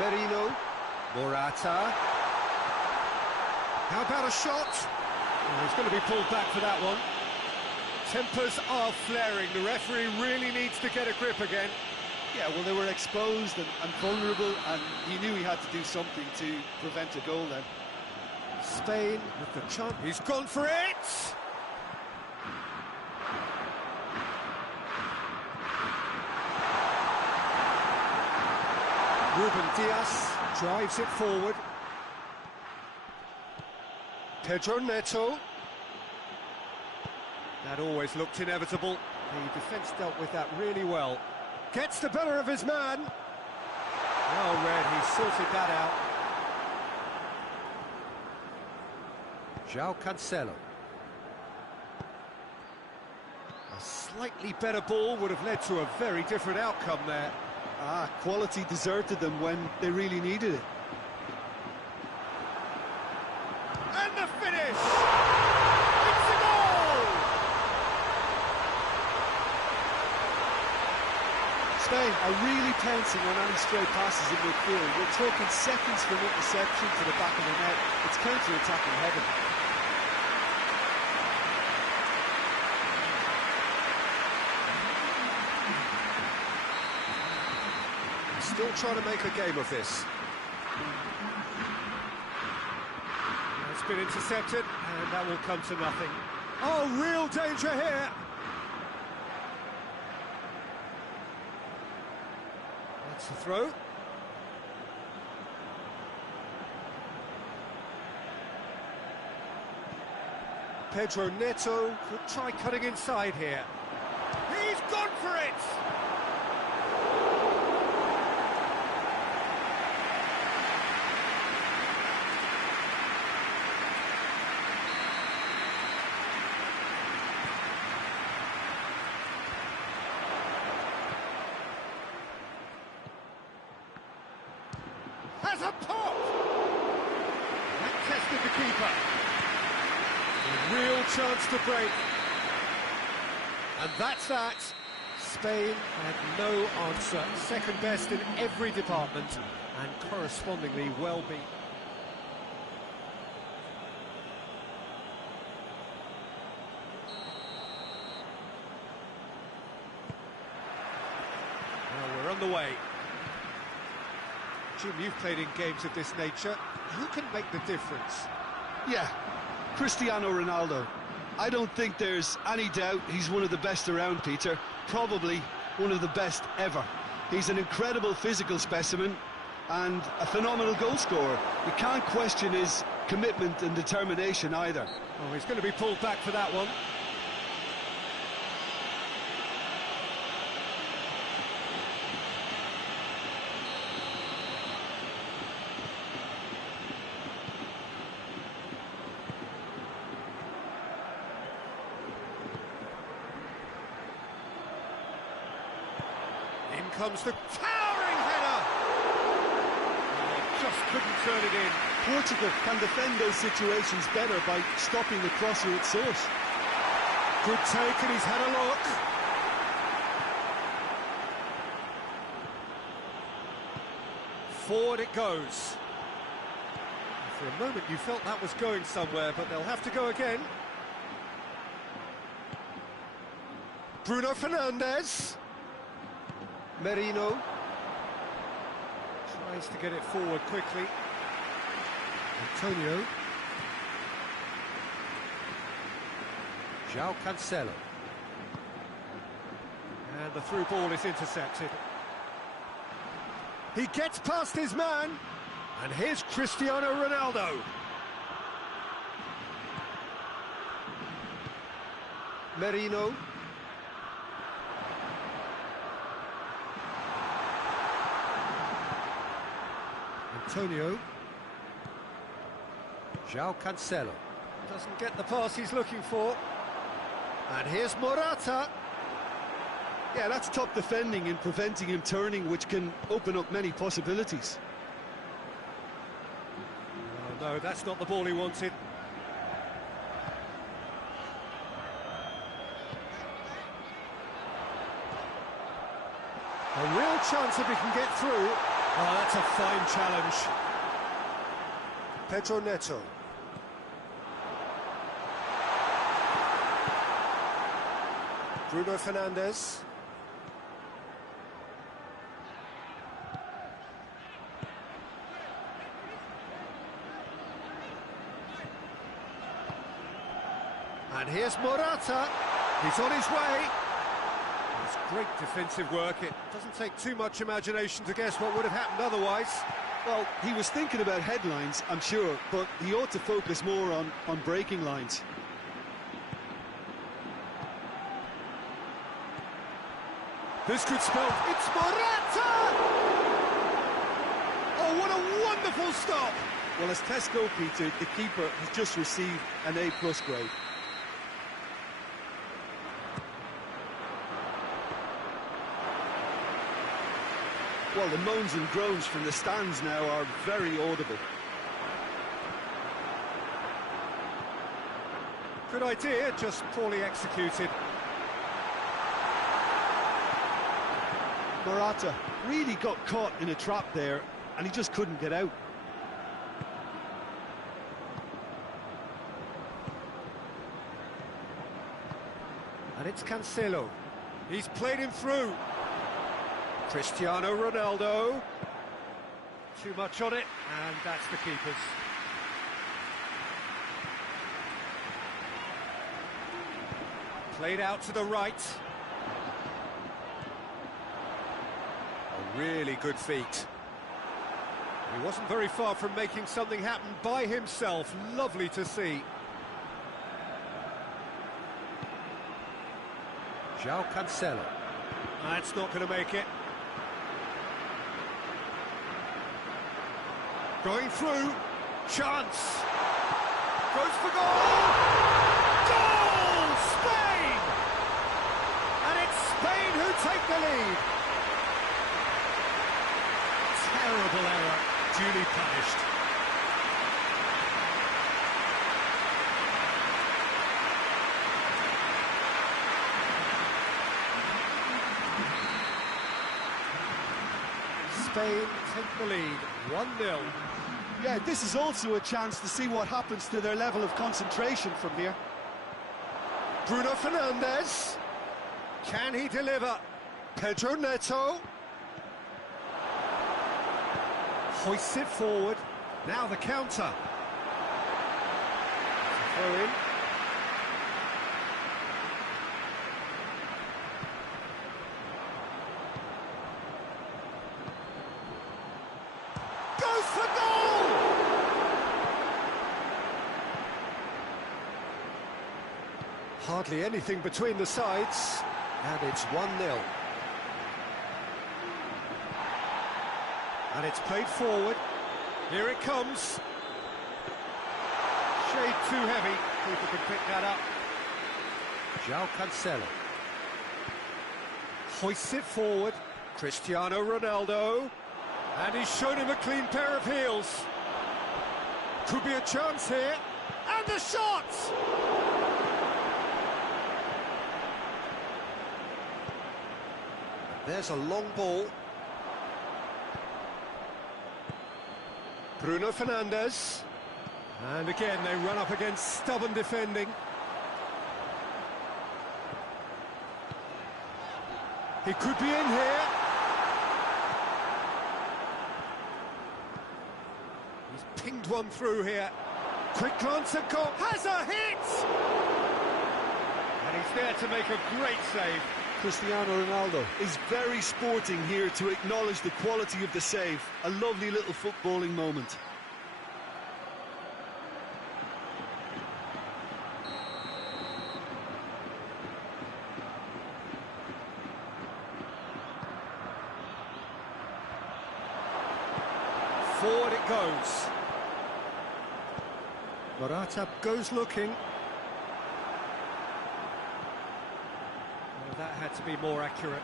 Merino. Morata. How about a shot? Oh, he's going to be pulled back for that one. Tempers are flaring. The referee really needs to get a grip again. Yeah, well, they were exposed and vulnerable, and he knew he had to do something to prevent a goal then. Spain with the chance. He's gone for it! Ruben Dias drives it forward. That always looked inevitable. The defence dealt with that really well. Gets the better of his man. Well read, he sorted that out. João Cancelo. A slightly better ball would have led to a very different outcome there. Quality deserted them when they really needed it. And the finish! It's a goal! Spain are really pouncing on any stray passes in midfield. We're talking seconds from interception to the back of the net. It's counter-attacking heaven. Still trying to make a game of this. It's been intercepted, and that will come to nothing. Oh, real danger here! That's the throw. Pedro Neto could try cutting inside here. He's gone for it! Has a pop! That tested the keeper. A real chance to break. And that's that. Spain had no answer. Second best in every department and correspondingly well beaten. Well, we're on the way. Jim, you've played in games of this nature. Who can make the difference? Yeah, Cristiano Ronaldo. I don't think there's any doubt he's one of the best around, Peter. Probably one of the best ever. He's an incredible physical specimen and a phenomenal goal scorer. You can't question his commitment and determination either. Oh, he's going to be pulled back for that one. In comes the towering header! Oh, just couldn't turn it in. Portugal can defend those situations better by stopping the crosser at source. Good take, and he's had a look. Forward it goes. For a moment you felt that was going somewhere, but they'll have to go again. Bruno Fernandes. Merino tries to get it forward quickly. Antonio. João Cancelo. And the through ball is intercepted. He gets past his man, and here's Cristiano Ronaldo. Merino. Antonio. João Cancelo. Doesn't get the pass he's looking for. And here's Morata. Yeah, that's top defending and preventing him turning, which can open up many possibilities. Oh, no, that's not the ball he wanted. A real chance if he can get through. Oh, that's a fine challenge. Pedro Neto. Bruno Fernandes. And here's Morata. He's on his way. It's great defensive work. It doesn't take too much imagination to guess what would have happened otherwise. Well, he was thinking about headlines, I'm sure, but he ought to focus more on breaking lines. This could spell... It's Morata! Oh, what a wonderful stop! Well, as tests go, Peter, the keeper has just received an A+ grade. Well, the moans and groans from the stands now are very audible. Good idea, just poorly executed. Morata really got caught in a trap there, and he just couldn't get out. And it's Cancelo. He's played him through. Cristiano Ronaldo. Too much on it, and that's the keeper's. Played out to the right. A really good feat. He wasn't very far from making something happen by himself. Lovely to see. João Cancelo. That's not going to make it. Going through. Chance. Goes for goal. Goal! Spain! And it's Spain who take the lead. Terrible error. Duly punished. Spain take the lead, 1-0. Yeah, this is also a chance to see what happens to their level of concentration from here. Bruno Fernandes. Can he deliver? Pedro Neto. Hoists it forward. Now the counter. Throw in. Goes for goal! Hardly anything between the sides, and it's 1-0. And it's played forward. Here it comes. Shade too heavy. Keeper can pick that up. João Cancelo. Hoists it forward. Cristiano Ronaldo. And he's shown him a clean pair of heels. Could be a chance here. And the shot! There's a long ball. Bruno Fernandes. And again, they run up against stubborn defending. He could be in here. He's pinged one through here. Quick glance at goal. Has a hit! And he's there to make a great save. Cristiano Ronaldo Is very sporting here to acknowledge the quality of the save. A lovely little footballing moment. Forward it goes. Morata goes looking. That had to be more accurate.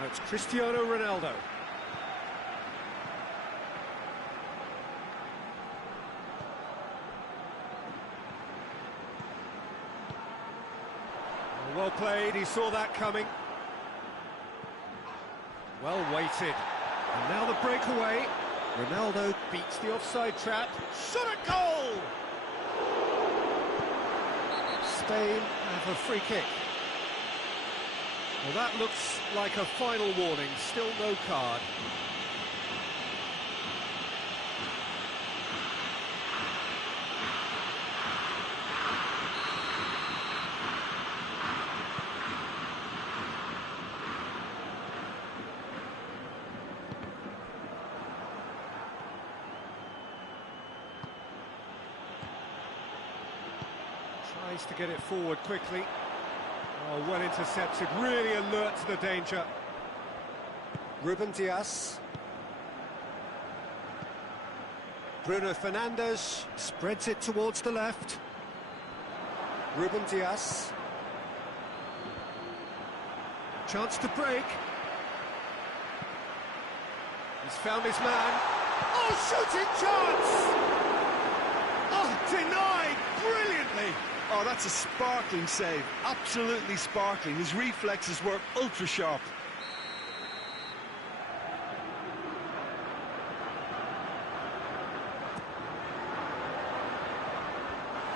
Now it's Cristiano Ronaldo. Well played, he saw that coming. Well weighted. And now the breakaway. Ronaldo beats the offside trap. Shot at goal! Spain have a free kick. Well, that looks like a final warning, still no card. Tries to get it forward quickly. Oh, well intercepted, really alert to the danger. Ruben Dias. Bruno Fernandes spreads it towards the left. Ruben Dias. Chance to break. He's found his man. Oh, shooting chance! Oh, denied brilliantly. Oh, that's a sparkling save. Absolutely sparkling. His reflexes were ultra sharp.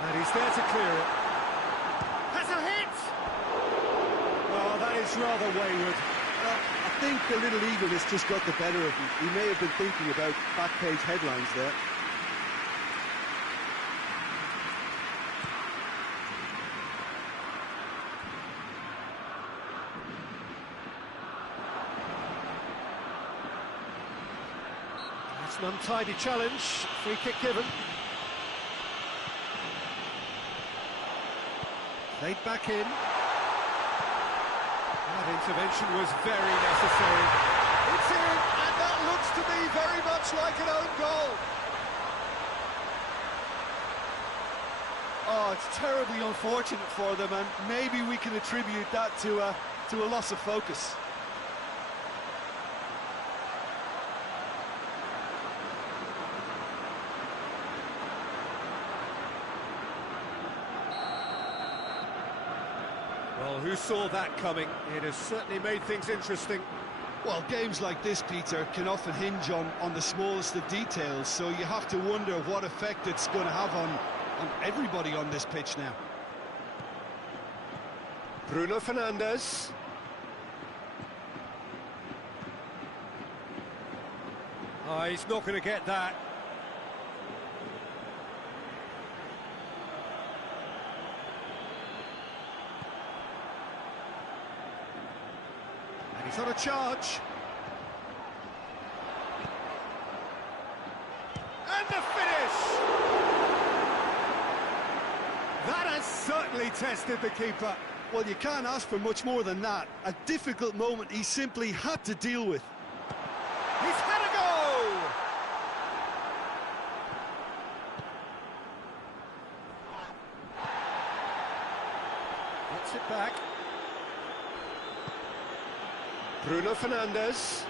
And he's there to clear it. Has a hit! Oh, that is rather wayward. I think a little eagerness just got the better of him. He may have been thinking about back-page headlines there. It's an untidy challenge. Free kick given. Played back in. That intervention was very necessary. It's in, and that looks to me very much like an own goal. Oh, it's terribly unfortunate for them, and maybe we can attribute that to a loss of focus. Well, who saw that coming? It has certainly made things interesting. Well, games like this, Peter, can often hinge on the smallest of details, so you have to wonder what effect it's going to have on everybody on this pitch now. Bruno Fernandes. Oh, he's not going to get that. And he's on a charge. And the finish! That has certainly tested the keeper. Well, you can't ask for much more than that. A difficult moment he simply had to deal with. He's had a go! Gets it back. Bruno Fernandes.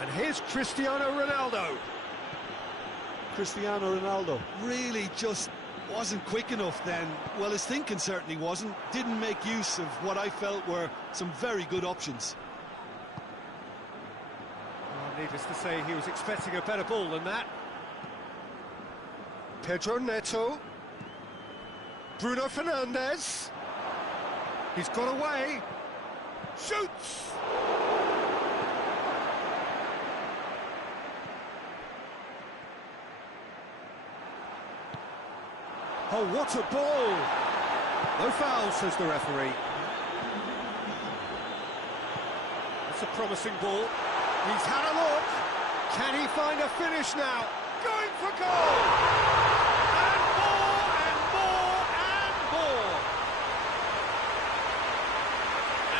And here's Cristiano Ronaldo. Cristiano Ronaldo. Really just wasn't quick enough then. Well, his thinking certainly wasn't. Didn't make use of what I felt were some very good options. Well, needless to say, he was expecting a better ball than that. Pedro Neto. Bruno Fernandes. He's got away. Shoots! Oh, what a ball! No foul, says the referee. That's a promising ball. He's had a look. Can he find a finish now? Going for goal! And more, and more, and more!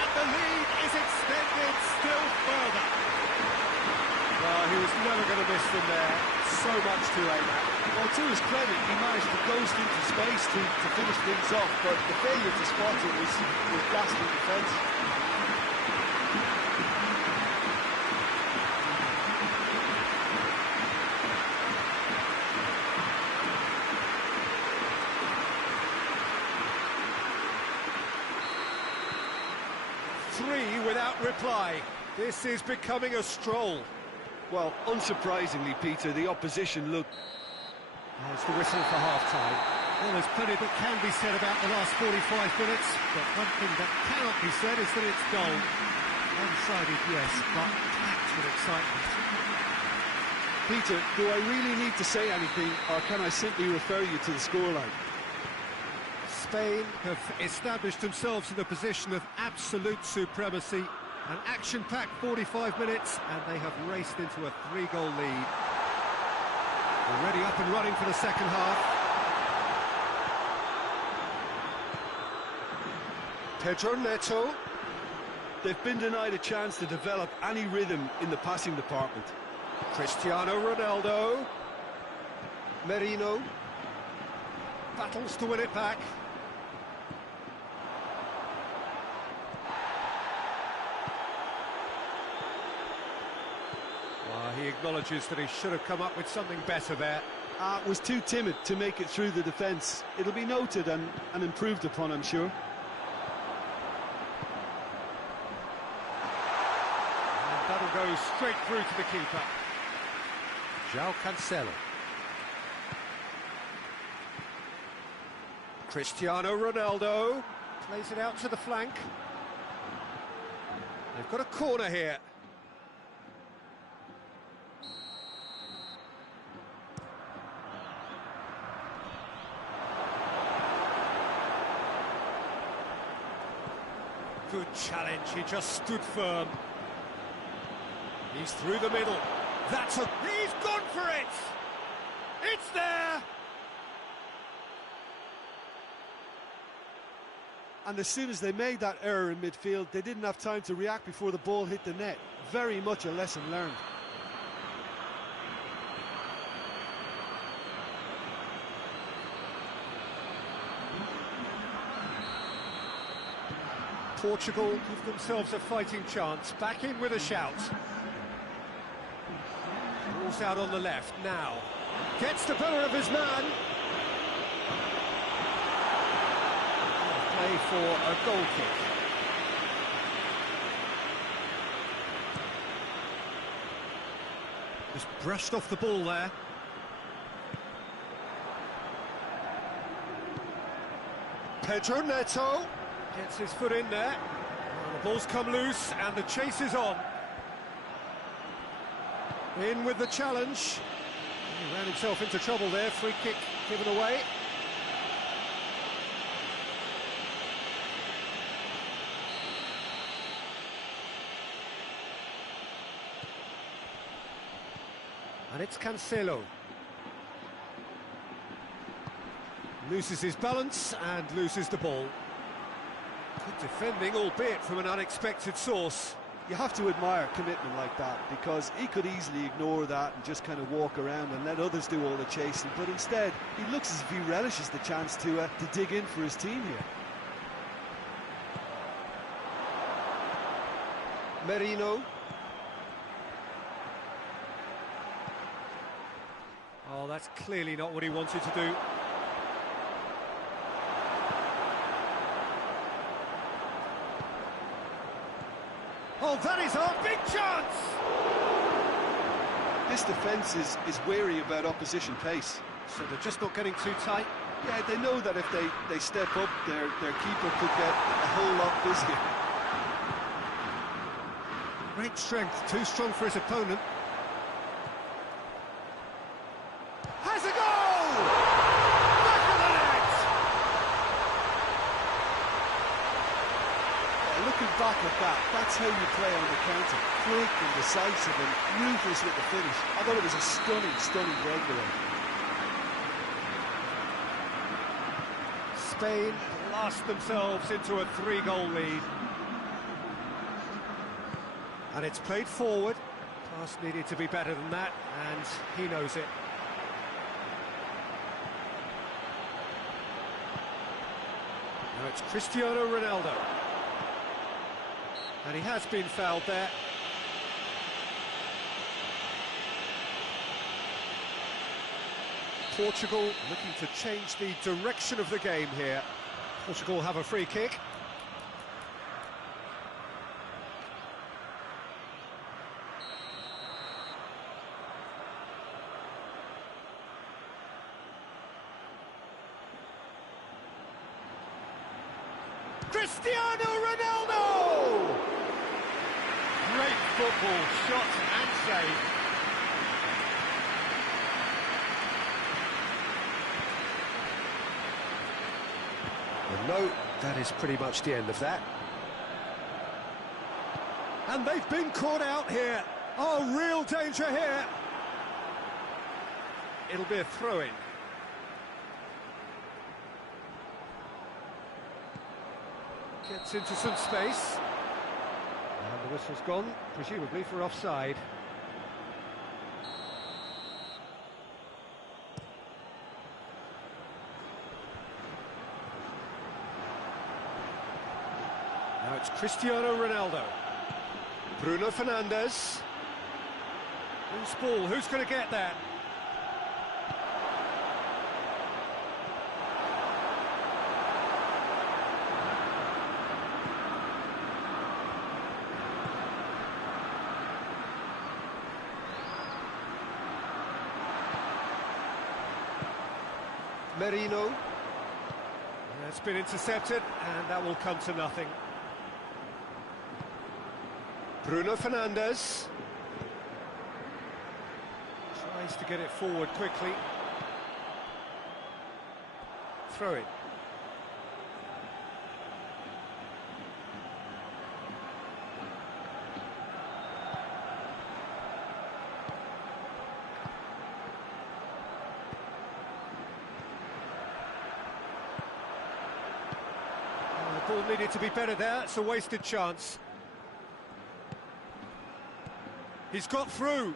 And the lead is extended still further. Oh, he was never going to miss them there. So much to aim at. Well, to his credit, he managed to ghost into space to finish things off, but the failure to spot it was ghastly defence. Three without reply. This is becoming a stroll. Well, unsurprisingly, Peter, the opposition looked... Oh, it's the whistle for half-time. Well, there's plenty that can be said about the last 45 minutes, but one thing that cannot be said is that it's dull. One-sided, yes, but packed with excitement. Peter, do I really need to say anything, or can I simply refer you to the scoreline? Spain have established themselves in a position of absolute supremacy. An action-packed 45 minutes, and they have raced into a 3-goal lead. Already up and running for the second half. Pedro Neto. They've been denied a chance to develop any rhythm in the passing department. Cristiano Ronaldo. Merino. Battles to win it back. Well, he acknowledges that he should have come up with something better there. Was too timid to make it through the defence. It'll be noted and improved upon, I'm sure. And that'll go straight through to the keeper. João Cancelo. Cristiano Ronaldo plays it out to the flank. They've got a corner here. Good challenge, he just stood firm. He's through the middle. He's gone for it! It's there! And as soon as they made that error in midfield, they didn't have time to react before the ball hit the net. Very much a lesson learned. Portugal give themselves a fighting chance. Back in with a shout. Ball's out on the left now. Gets the better of his man. Play for a goal kick. Just brushed off the ball there. Pedro Neto gets his foot in there. Well, the ball's come loose and the chase is on. In with the challenge. He ran himself into trouble there. Free kick given away. And it's Cancelo. Loses his balance and loses the ball. Good defending, albeit from an unexpected source. You have to admire commitment like that, because he could easily ignore that and just kind of walk around and let others do all the chasing, but instead he looks as if he relishes the chance to dig in for his team here. Merino. Oh, that's clearly not what he wanted to do. Oh, that is our big chance! This defence is wary about opposition pace. So they're just not getting too tight? Yeah, they know that if they step up, their keeper could get a whole lot busier. Great strength, too strong for his opponent. Has a goal! Back of the net! Yeah, looking back at that, that's how you play on the counter. Quick and decisive and ruthless with the finish. I thought it was a stunning breakaway. Spain blast themselves into a 3-goal lead. And it's played forward. Pass needed to be better than that, and he knows it. Now it's Cristiano Ronaldo. And he has been fouled there. Portugal looking to change the direction of the game here. Portugal have a free kick. Cristiano Ronaldo! Great football, shot and save. And no, that is pretty much the end of that. And they've been caught out here. Oh, real danger here. It'll be a throw-in. Gets into some space. And the whistle's gone, presumably for offside. Now it's Cristiano Ronaldo. Bruno Fernandes. Loose ball, who's going to get that? Merino. That's been intercepted, and that will come to nothing. Bruno Fernandes tries to get it forward quickly. Throw it. The ball needed to be better there. It's a wasted chance. He's got through.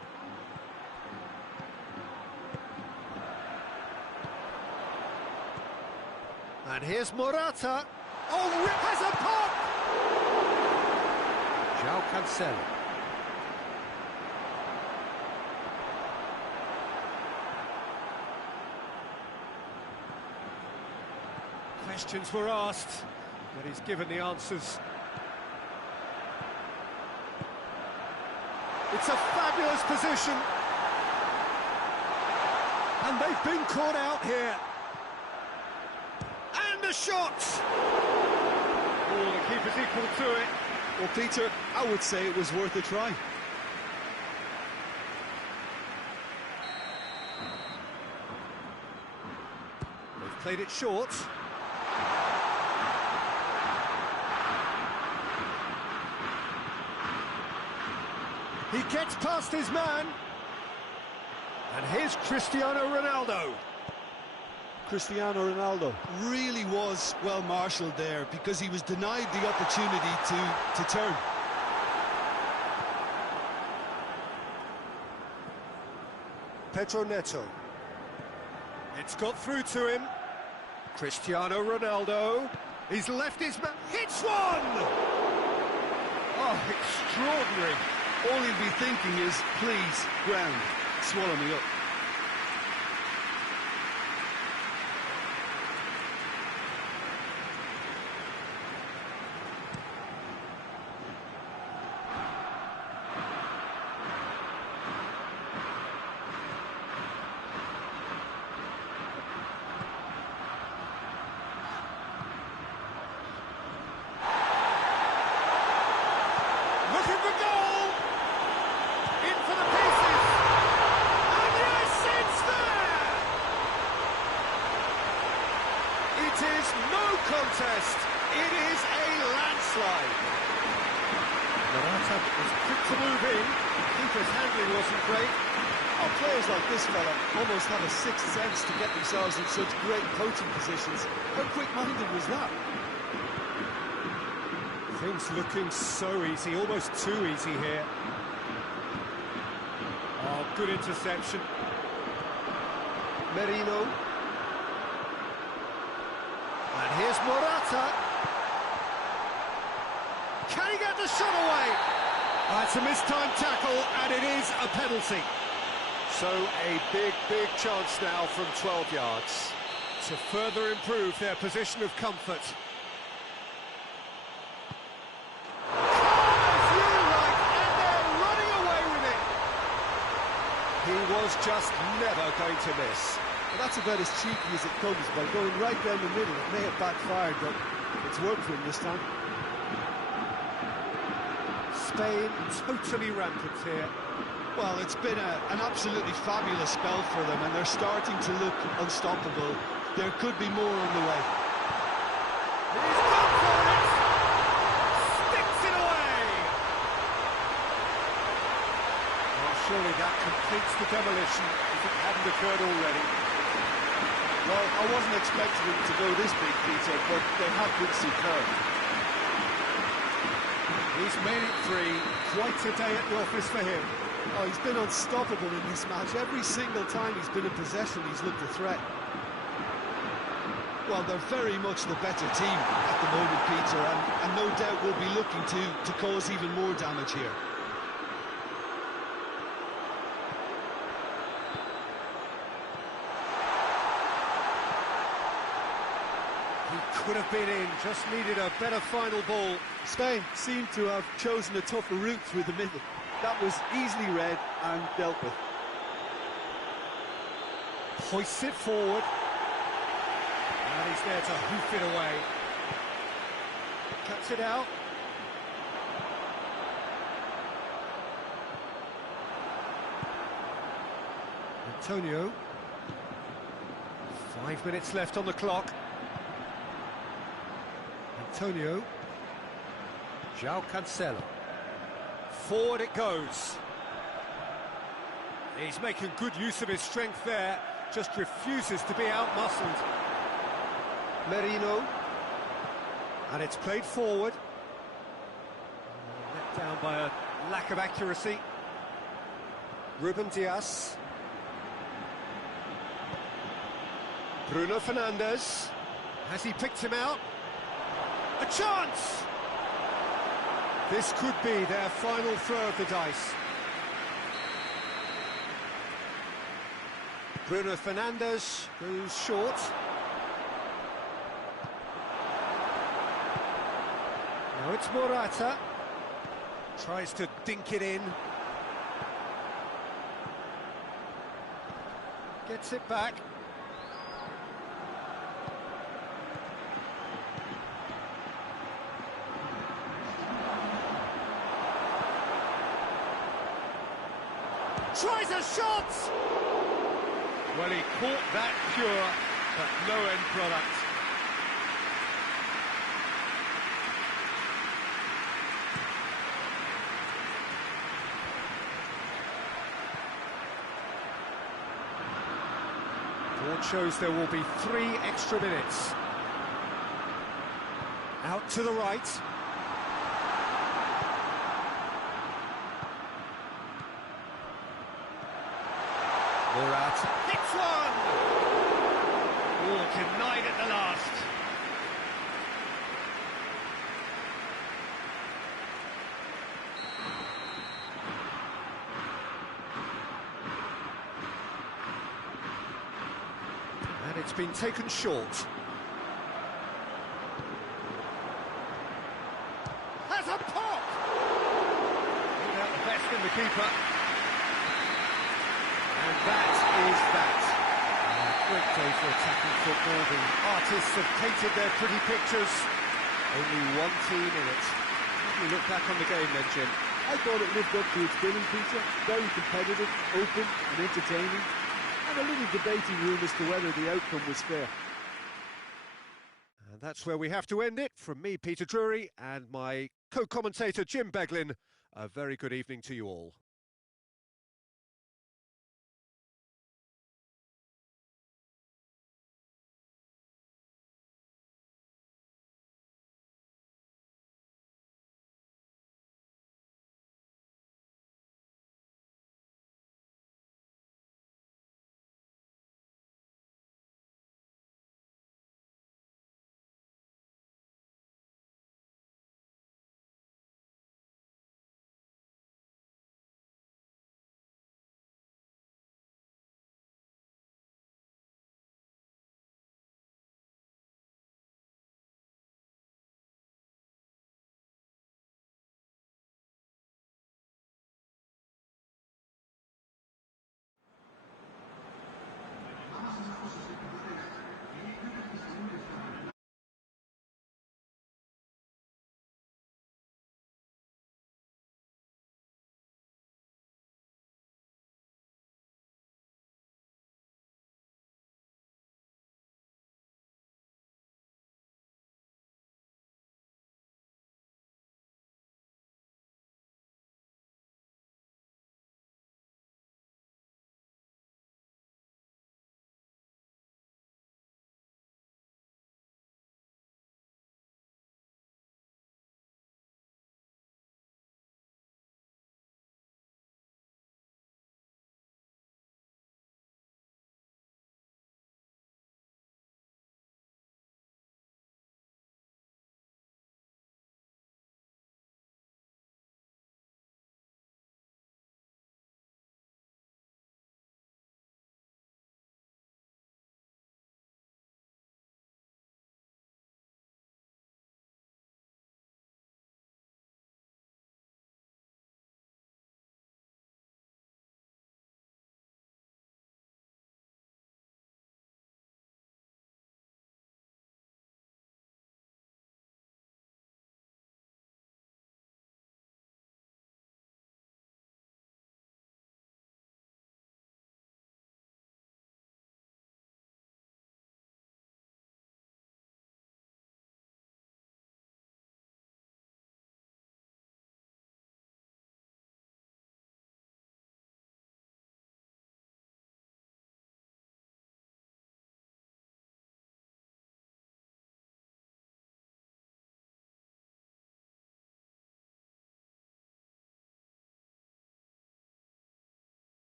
And here's Morata. Oh, Rip has a pop! João Cancelo. Questions were asked, but he's given the answers. It's a fabulous position. And they've been caught out here. And a shot! Oh, the keeper's equal to it. Well, Peter, I would say it was worth a try. They've played it short. He gets past his man. And here's Cristiano Ronaldo. Cristiano Ronaldo really was well marshalled there because he was denied the opportunity to turn. Pedro Neto. It's got through to him. Cristiano Ronaldo. He's left his man. Hits one! Oh, extraordinary. All he'll be thinking is, please, ground, swallow me up. Looking for goal! In for the pieces! And yes, it's there! It is no contest. It is a landslide. Morata was quick to move in. Keeper's handling wasn't great. Oh, players like this fella almost have a sixth sense to get themselves in such great coaching positions. How quick-minded was that? Things looking so easy, almost too easy here. Oh, good interception. Merino. And here's Morata. Can he get the shot away? That's a mistimed tackle, and it is a penalty. So a big chance now from 12 yards. To further improve their position of comfort. He was just never going to miss. Well, that's about as cheeky as it comes. By going right down the middle, it may have backfired, but it's worked for him this time. Spain totally rampant here. Well, it's been an absolutely fabulous spell for them, and they're starting to look unstoppable. There could be more on the way. He's gone for it! Sticks it away! Well, surely that completes the demolition if it hadn't occurred already. Well, I wasn't expecting them to go this big, Peter, but they have been superb. He's made it 3. Quite a day at the office for him. Oh, he's been unstoppable in this match. Every single time he's been in possession, he's looked a threat. Well, they're very much the better team at the moment, Peter, and no doubt will be looking to cause even more damage here. He could have been in, just needed a better final ball. Spain seem to have chosen a tougher route through the middle. That was easily read and dealt with. Hoists it forward. And he's there to hoof it away. Cuts it out. Antonio. 5 minutes left on the clock. Antonio. João Cancelo. Forward it goes. He's making good use of his strength there, just refuses to be out-muscled. Merino. And it's played forward. Let down by a lack of accuracy. Ruben Dias. Bruno Fernandes. Has he picked him out? A chance! This could be their final throw of the dice. Bruno Fernandes goes short. Now it's Morata. Tries to dink it in. Gets it back. Tries a shot! Well, he caught that pure, but no end product. Board shows there will be 3 extra minutes. Out to the right. Morata hits one! Oh, denied at the last. And it's been taken short. Has a pop! Without the best in the keeper. And that is that. A great day for attacking football. The artists have painted their pretty pictures. Only one team in it. How do you look back on the game then, Jim? I thought it lived up to its billing, Peter. Very competitive, open and entertaining. And a little debating room as to whether the outcome was fair. And that's where we have to end it. From me, Peter Drury, and my co-commentator, Jim Beglin. A very good evening to you all.